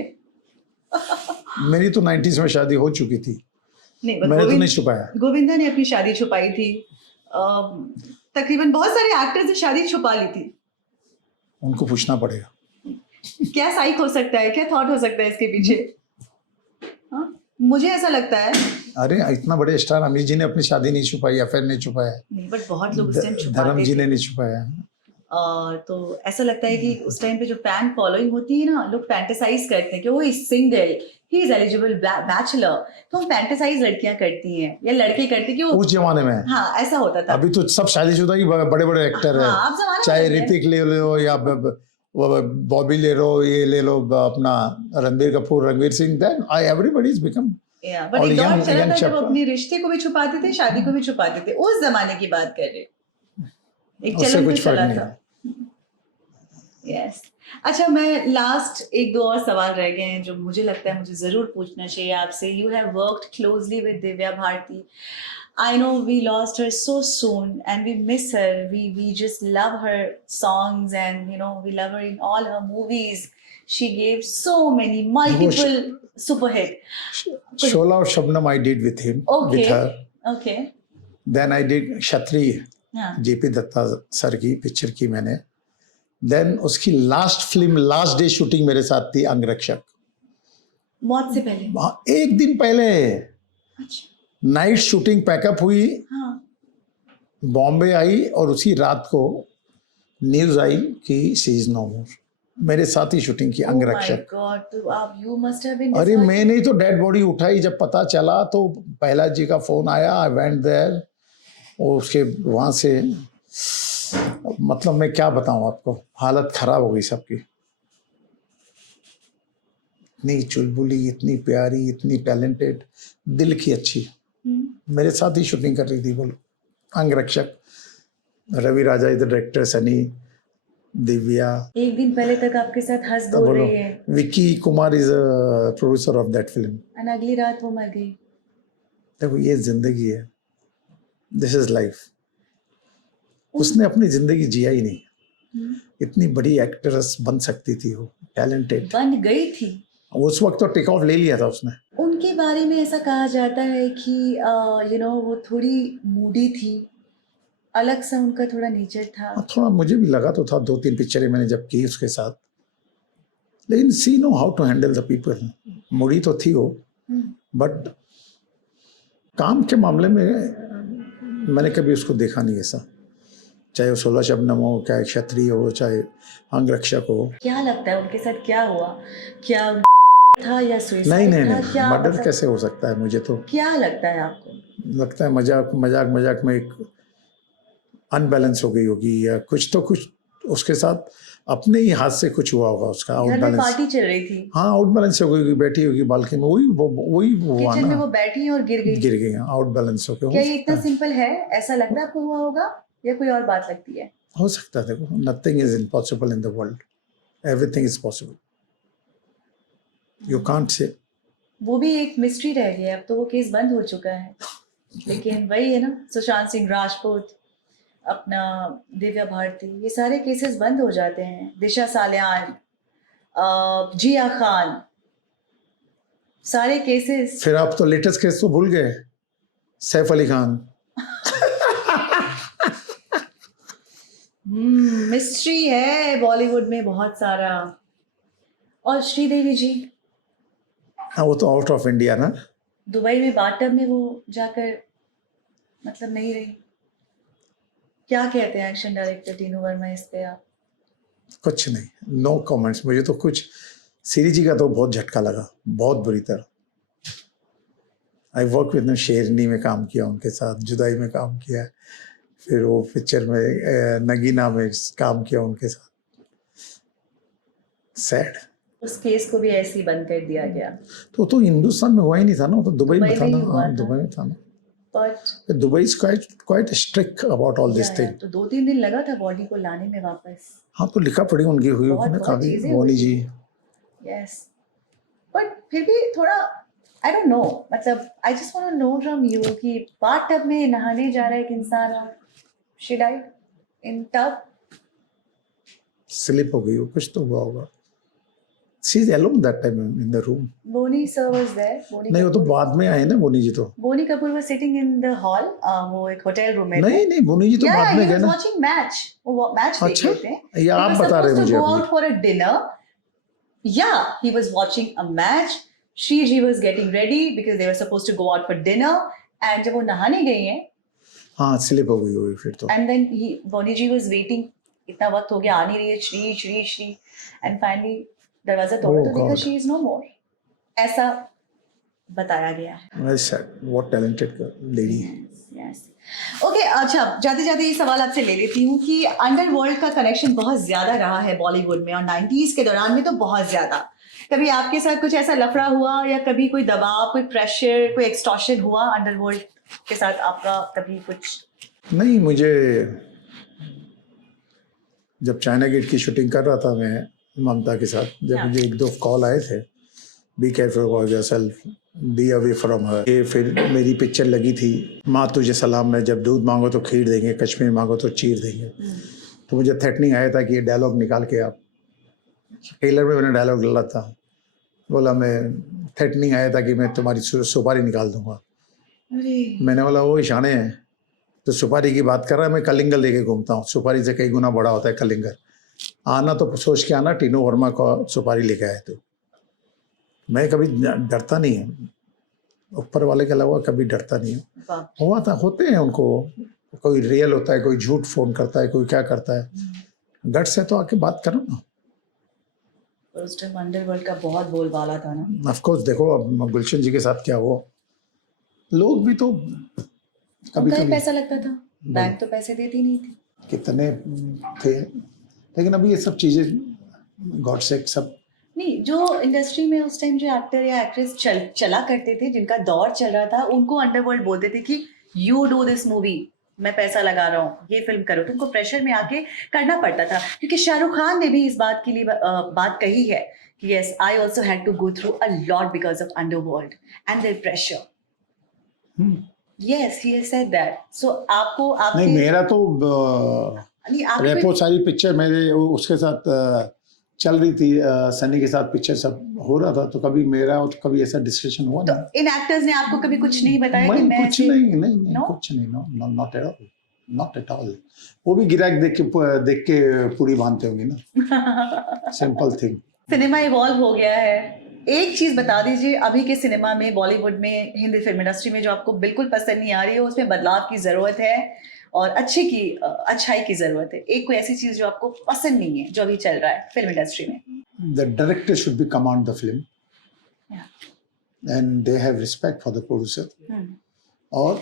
मेरी तो 90s में शादी हो चुकी थी। नहीं, मैंने तो नहीं छुपाया। गोविंदा ने अपनी शादी छुपाई थी। तकरीबन बहुत सारे एक्टर्स ने शादी छुपा ली थी। उनको पूछना पड़ेगा। क्या साइक हो सकता है, क्या थॉट हो सकता है इसके पीछे? हाँ, मुझे ऐसा लगता है। अरे इतना बड़े स्टार अमीर जी ने अपनी शादी नहीं छुपाई, अफेयर नहीं छुपाया। नहीं, बट बहुत लोग उस टाइम छुपाते थे। धर्म जी ने नहीं छुपाया। तो ऐसा लगता है कि उस टाइम पे जो फैन फॉलोइंग होती है ना, लोग फैंटेसाइज करते हैं कि वो is single, he is eligible bachelor. तो हम फैंटेसाइज लड़कियां करती हैं या लड़के करते हैं कि वो उस जमाने में। हाँ, ऐसा होता था। अभी तो सब शादीशुदा ही बड़े बड़े एक्टर है। हाँ, चाहे ऋतिक ले लो या बॉबी ले लो, ये ले लो अपना Ranbir Kapoor, Ranveer Singh, then everybody is become. But एक दौर चला था जब अपने रिश्ते को भी छुपाते थे, शादी को भी छुपाते थे। उस जमाने की बात कर रहे, एक चलन तो चला था। यस। अच्छा, मैं लास्ट एक दो और सवाल रह गए हैं जो मुझे लगता है मुझे जरूर पूछना चाहिए आपसे। You have worked closely with Divya Bharti. I know we lost her so soon and we miss her. We just love her songs and we love her in all her movies. She gave so many multiple super hit. Shola or Shabnam I did with him. Okay. With her. Okay. Then I did Kshatriya. JP Datta sir की picture की मैंने। Then उसकी last film, last day shooting मेरे साथ थी अंगरक्षक। मौत से पहले? एक दिन पहले। अच्छा। नाइट शूटिंग पैकअप हुई, बॉम्बे आई और उसी रात को न्यूज आई कि शी इज नो मोर। मेरे साथ ही शूटिंग की अंगरक्षक। तो आप यू मस्ट हैव बीन। अरे मैंने ही तो डेड बॉडी उठाई, जब पता चला तो पहला जी का फोन आया, आई वेंट देयर। और उसके वहां से मतलब मैं क्या बताऊं आपको, हालत खराब हो गई सबकी। इतनी चुलबुली, इतनी प्यारी, इतनी टैलेंटेड, दिल की अच्छी, मेरे साथ ही शूटिंग कर रही थी। बोलो, Angrakshak. Ravi Raja is the director, Sunny, Divya. एक दिन पहले तक आपके साथ हंस बोल रही है। Vicky Kumar is producer of that film. और अगली रात वो मर गई। देखो, ये जिंदगी है, दिस इज लाइफ। उसने अपनी जिंदगी जिया ही नहीं। इतनी बड़ी एक्ट्रेस बन सकती थी, वो टैलेंटेड बन गई थी। उस वक्त तो टेक ऑफ ले लिया था उसने। उनके बारे में ऐसा कहा जाता है कि वो थोड़ी मूडी थी, अलग सा उनका थोड़ा नेचर था। थोड़ा मुझे भी लगा तो था, 2-3 पिक्चरें मैंने जब की उसके साथ, लेकिन she know how to handle the people. Moody तो थी वो, बट काम के मामले में मैंने कभी उसको देखा नहीं ऐसा। चाहे वो 16 शबनम हो, चाहे क्षत्रिय हो, चाहे अंगरक्षक हो। क्या लगता है उनके साथ क्या हुआ? क्या मर्डर था या सुसाइड था? नहीं, मर्डर कैसे हो सकता है? मुझे तो क्या लगता है आपको? लगता है मजाक में एक अनबैलेंस हो गई होगी, या कुछ उसके साथ अपने ही हाथ से कुछ हुआ होगा उसका। आउट बैलेंस, पार्टी चल रही थी। हाँ, आउट बैलेंस हो गई, बैठी होगी बालकनी में, वही किचन में वो बैठी और गिर गई। आउट बैलेंस हो गया। क्या ये इतना सिंपल है? ऐसा लगता है आपको हुआ होगा या कोई और बात लगती है? हो सकता है। देखो, nothing is impossible in the world, everything is possible, you can't say. वो भी एक मिस्ट्री रह गया, अब तो वो केस बंद हो चुका है। लेकिन वही है ना, सुशांत सिंह राजपूत, अपना दिव्या भारती, ये सारे केसेस बंद हो जाते हैं। दिशा सालियान, जिया खान, सारे केसेस। फिर आप तो लेटेस्ट केस तो भूल गए, सैफ अली खान। मिस्ट्री है बॉलीवुड में बहुत सारा। और श्रीदेवी जी, हाँ वो तो आउट ऑफ इंडिया ना। दुबई में बाथटब में वो जाकर मतलब नहीं रही। क्या कहते हैं एक्शन डायरेक्टर टीनू वर्मा इस पे आप? कुछ नहीं, नो कमेंट्स। मुझे तो कुछ सीरीज जी का तो बहुत झटका लगा, बहुत बुरी तरह। आई वर्क विद शेरनी में काम किया उनके साथ, जुदाई में काम किया, फिर वो पिक्चर में नगीना में काम किया उनके साथ। सैड। उस केस को भी ऐसे ही बंद कर दिया गया। तो हिंदुस्तान में हुआ ही नहीं था ना, वो तो दुबई में था में ही ना। हुआ हाँ था। दुबई में था ना। But Dubai is quite strict about all this thing. तो 2-3 दिन लगा था बॉडी को लाने में वापस। हाँ तो लिखा पड़ी उनकी हुई बहुत काफी, चीजें बोनी हुई। जी। यस, बट फिर भी थोड़ा आई डोंट नो, मतलब I just want to know from you कि बाथटब में नहाने जा रहा है एक इंसान और she died in tub. Slip हो गई हो, कुछ तो हुआ होगा। She is alone that time in the room. Boney sir was there. नहीं वो तो बाद में आए ना बोनी जी तो। Boney Kapoor was sitting in the hall, वो एक होटल रूम में थे। नहीं बोनी जी तो बाद में गए ना। वाचिंग मैच, वो मैच देख अच्छा, रहे थे। ये आप बता रहे मुझे गो अभी। Out for a dinner. Yeah, he was watching a match. Shriji was getting ready because they were supposed to go out for dinner. And जब वो नहाने गई हैं, हाँ स्लिप हो गई होगी फिर तो। and then Bonnie ji was waiting, इतना वक्त हो गया, आ नहीं रही है श्री, and finally दरवाजा तोड़ा तो देखा she is no more. ऐसा बताया गया है। Well said. What talented lady. Yes. Okay, अच्छा जाते जाते ये सवाल आपसे ले लेती हूँ कि अंडरवर्ल्ड का कनेक्शन बहुत ज्यादा रहा है बॉलीवुड में और 90s के दौरान में तो बहुत ज्यादा। कभी आपके साथ कुछ ऐसा लफड़ा हुआ या कभी कोई दबाव, कोई प्रेशर, कोई एक्सटॉर्शन हुआ अंडरवर्ल्ड के साथ आपका कभी कुछ? नहीं, मुझे जब चाइना गेट की शूटिंग कर रहा था मैं ममता के साथ, जब मुझे 1-2 कॉल आए थे, be careful about yourself, be away from her. ये फिर मेरी पिक्चर लगी थी माँ तुझे सलाम में, जब दूध मांगो तो खीर देंगे, कश्मीर मांगो तो चीर देंगे। तो मुझे थ्रेटनिंग आया था कि ये डायलॉग निकाल के आप। ट्रेलर में मैंने डायलॉग डाला था, बोला मैं थ्रेटनिंग आया था कि मैं तुम्हारी सुपारी निकाल दूंगा। मैंने बोला वो इशाने हैं, तो सुपारी की बात कर रहा है, मैं कलिंगर लेके घूमता हूँ, सुपारी से कई गुना बड़ा होता है कलिंगर। आना तो सोच के आना, टीनू वर्मा को सुपारी लेके आए। तो मैं कभी डरता नहीं है, ऊपर वाले के अलावा कभी डरता नहीं हूँ। हुआ था, होते हैं उनको, कोई रियल होता है, कोई झूठ फोन करता है, कोई क्या करता है। डर से तो आके बात करो ना। उस टाइम अंडरवर्ल्ड का बहुत बोलबाला था ना। ऑफ कोर्स, देखो अब गुलशन जी के साथ क्या हुआ, लोग भी तो कभी कभी पैसा लगता था, बैंक तो पैसे देती नहीं थी। कितने थे, लेकिन अभी ये सब चीजें गॉड से सब नहीं, जो इंडस्ट्री में उस टाइम जो एक्टर या एक्ट्रेस चला करते थे, जिनका दौर चल रहा था, उनको अंडरवर्ल्ड बोलते थे कि यू डू दिस मूवी, मैं पैसा लगा रहा हूँ, ये फिल्म करो। तुमको प्रेशर में आके करना पड़ता था, क्योंकि शाहरुख खान ने भी इस बात के लिए बात कही है कि yes, I also had to go through a lot because of underworld and their pressure. Yes, he has said that. So आपको आपके नहीं, मेरा तो रेपो सारी पिक्चर मेरे उसके साथ चल रही थी, सनी के साथ पिक्चर सब हो रहा था, तो कभी मेरा और कभी ऐसा डिस्कशन हुआ तो इन एक्टर्स ने आपको कभी कुछ नहीं बताया कि मैं कुछ नहीं कुछ नहीं, नॉट एट ऑल। वो भी गिराक देख के पूरी बांधते होंगे ना। Simple thing. सिनेमा इवॉल्व हो गया है। एक चीज बता दीजिए, अभी के सिनेमा में, बॉलीवुड में, हिंदी फिल्म इंडस्ट्री में जो आपको बिल्कुल पसंद नहीं आ रही है, उसमें बदलाव की जरूरत है और अच्छाई की जरूरत है। एक कोई ऐसी चीज जो आपको पसंद नहीं है जो अभी चल रहा है फिल्म इंडस्ट्री में? The director should be command the film and they have respect for the producer. और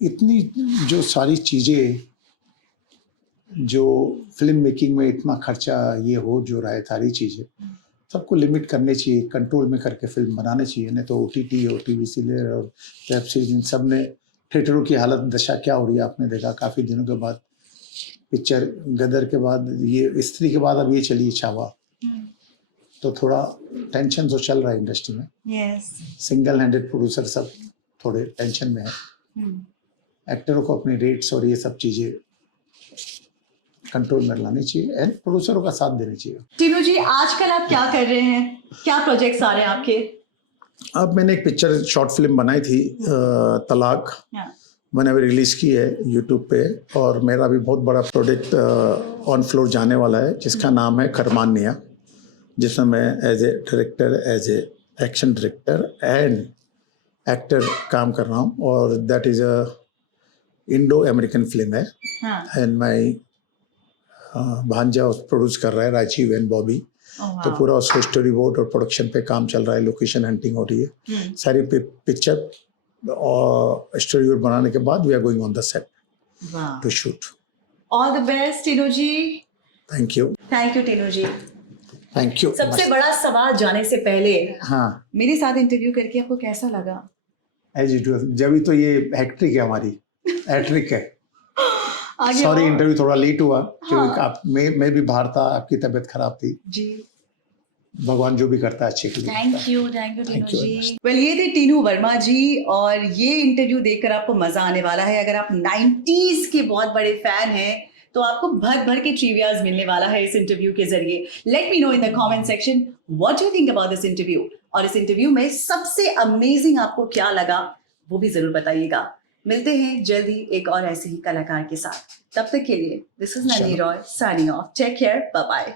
इतनी जो सारी चीजें जो फिल्म मेकिंग में इतना खर्चा ये हो जो रहा है, सारी चीजें सबको लिमिट करनी चाहिए, कंट्रोल में करके फिल्म बनानी चाहिए। नहीं तो OTT और टीवी सीरियल और वेब सीरीज, इन सब ने थिएटरों की हालत दशा क्या हो रही है आपने देखा। काफ़ी दिनों के बाद पिक्चर गदर के बाद, ये स्त्री के बाद अब ये चली छावा, तो थोड़ा टेंशन तो चल रहा है इंडस्ट्री में। सिंगल हैंडेड प्रोड्यूसर सब थोड़े टेंशन में है। एक्टरों को अपनी रेट्स और ये सब चीज़ें कंट्रोल में लानी चाहिए एंड प्रोड्यूसरों का साथ देना चाहिए। टीनू जी, आजकल आप क्या कर रहे हैं? क्या प्रोजेक्ट्स आ रहे हैं आपके? अब मैंने एक पिक्चर शॉर्ट फिल्म बनाई थी तलाक, मैंने अभी रिलीज़ की है यूट्यूब पे, और मेरा भी बहुत बड़ा प्रोजेक्ट ऑन फ्लोर जाने वाला है जिसका नाम है खरमानिया, जिसमें मैं as a director, as a action director and actor काम कर रहा हूँ, और that is a Indo American film है एंड माई भांजा प्रोड्यूस कर रहा है, राजीव एंड बॉबी। तो पूरा उसको स्टोरी बोर्ड और प्रोडक्शन पे काम चल रहा है, लोकेशन हंटिंग हो रही है, सारी पिक्चर और स्टोरी बोर्ड बनाने के बाद we are going on the set to shoot. All the best Tinu ji. Thank you Tinu ji. Thank you. सबसे बड़ा सवाल जाने से पहले, हाँ, मेरे साथ इंटरव्यू करके आपको कैसा लगा? एज यूजुअल, जब तो ये हैट्रिक है हमारी, हैट्रिक है। सॉरी इंटरव्यू थोड़ा लेट हुआ क्योंकि आप मैं भी बाहर था, आपकी तबीयत खराब थी जी। भगवान जो भी करता है अच्छे के लिए। Thank you Tinu ji. Well, ये थे टीनू वर्मा जी, और ये इंटरव्यू देखकर आपको मजा आने वाला है। अगर आप 90s के बहुत बड़े फैन हैं तो आपको भर भर के ट्रिवियाज मिलने वाला है इस इंटरव्यू के जरिए। Let me know in the comment section what you think about this interview, और इस इंटरव्यू में सबसे अमेजिंग आपको क्या लगा वो भी जरूर बताइएगा। मिलते हैं जल्दी एक और ऐसे ही कलाकार के साथ। तब तक के लिए this is Nandini Roy signing off. Take care, bye bye.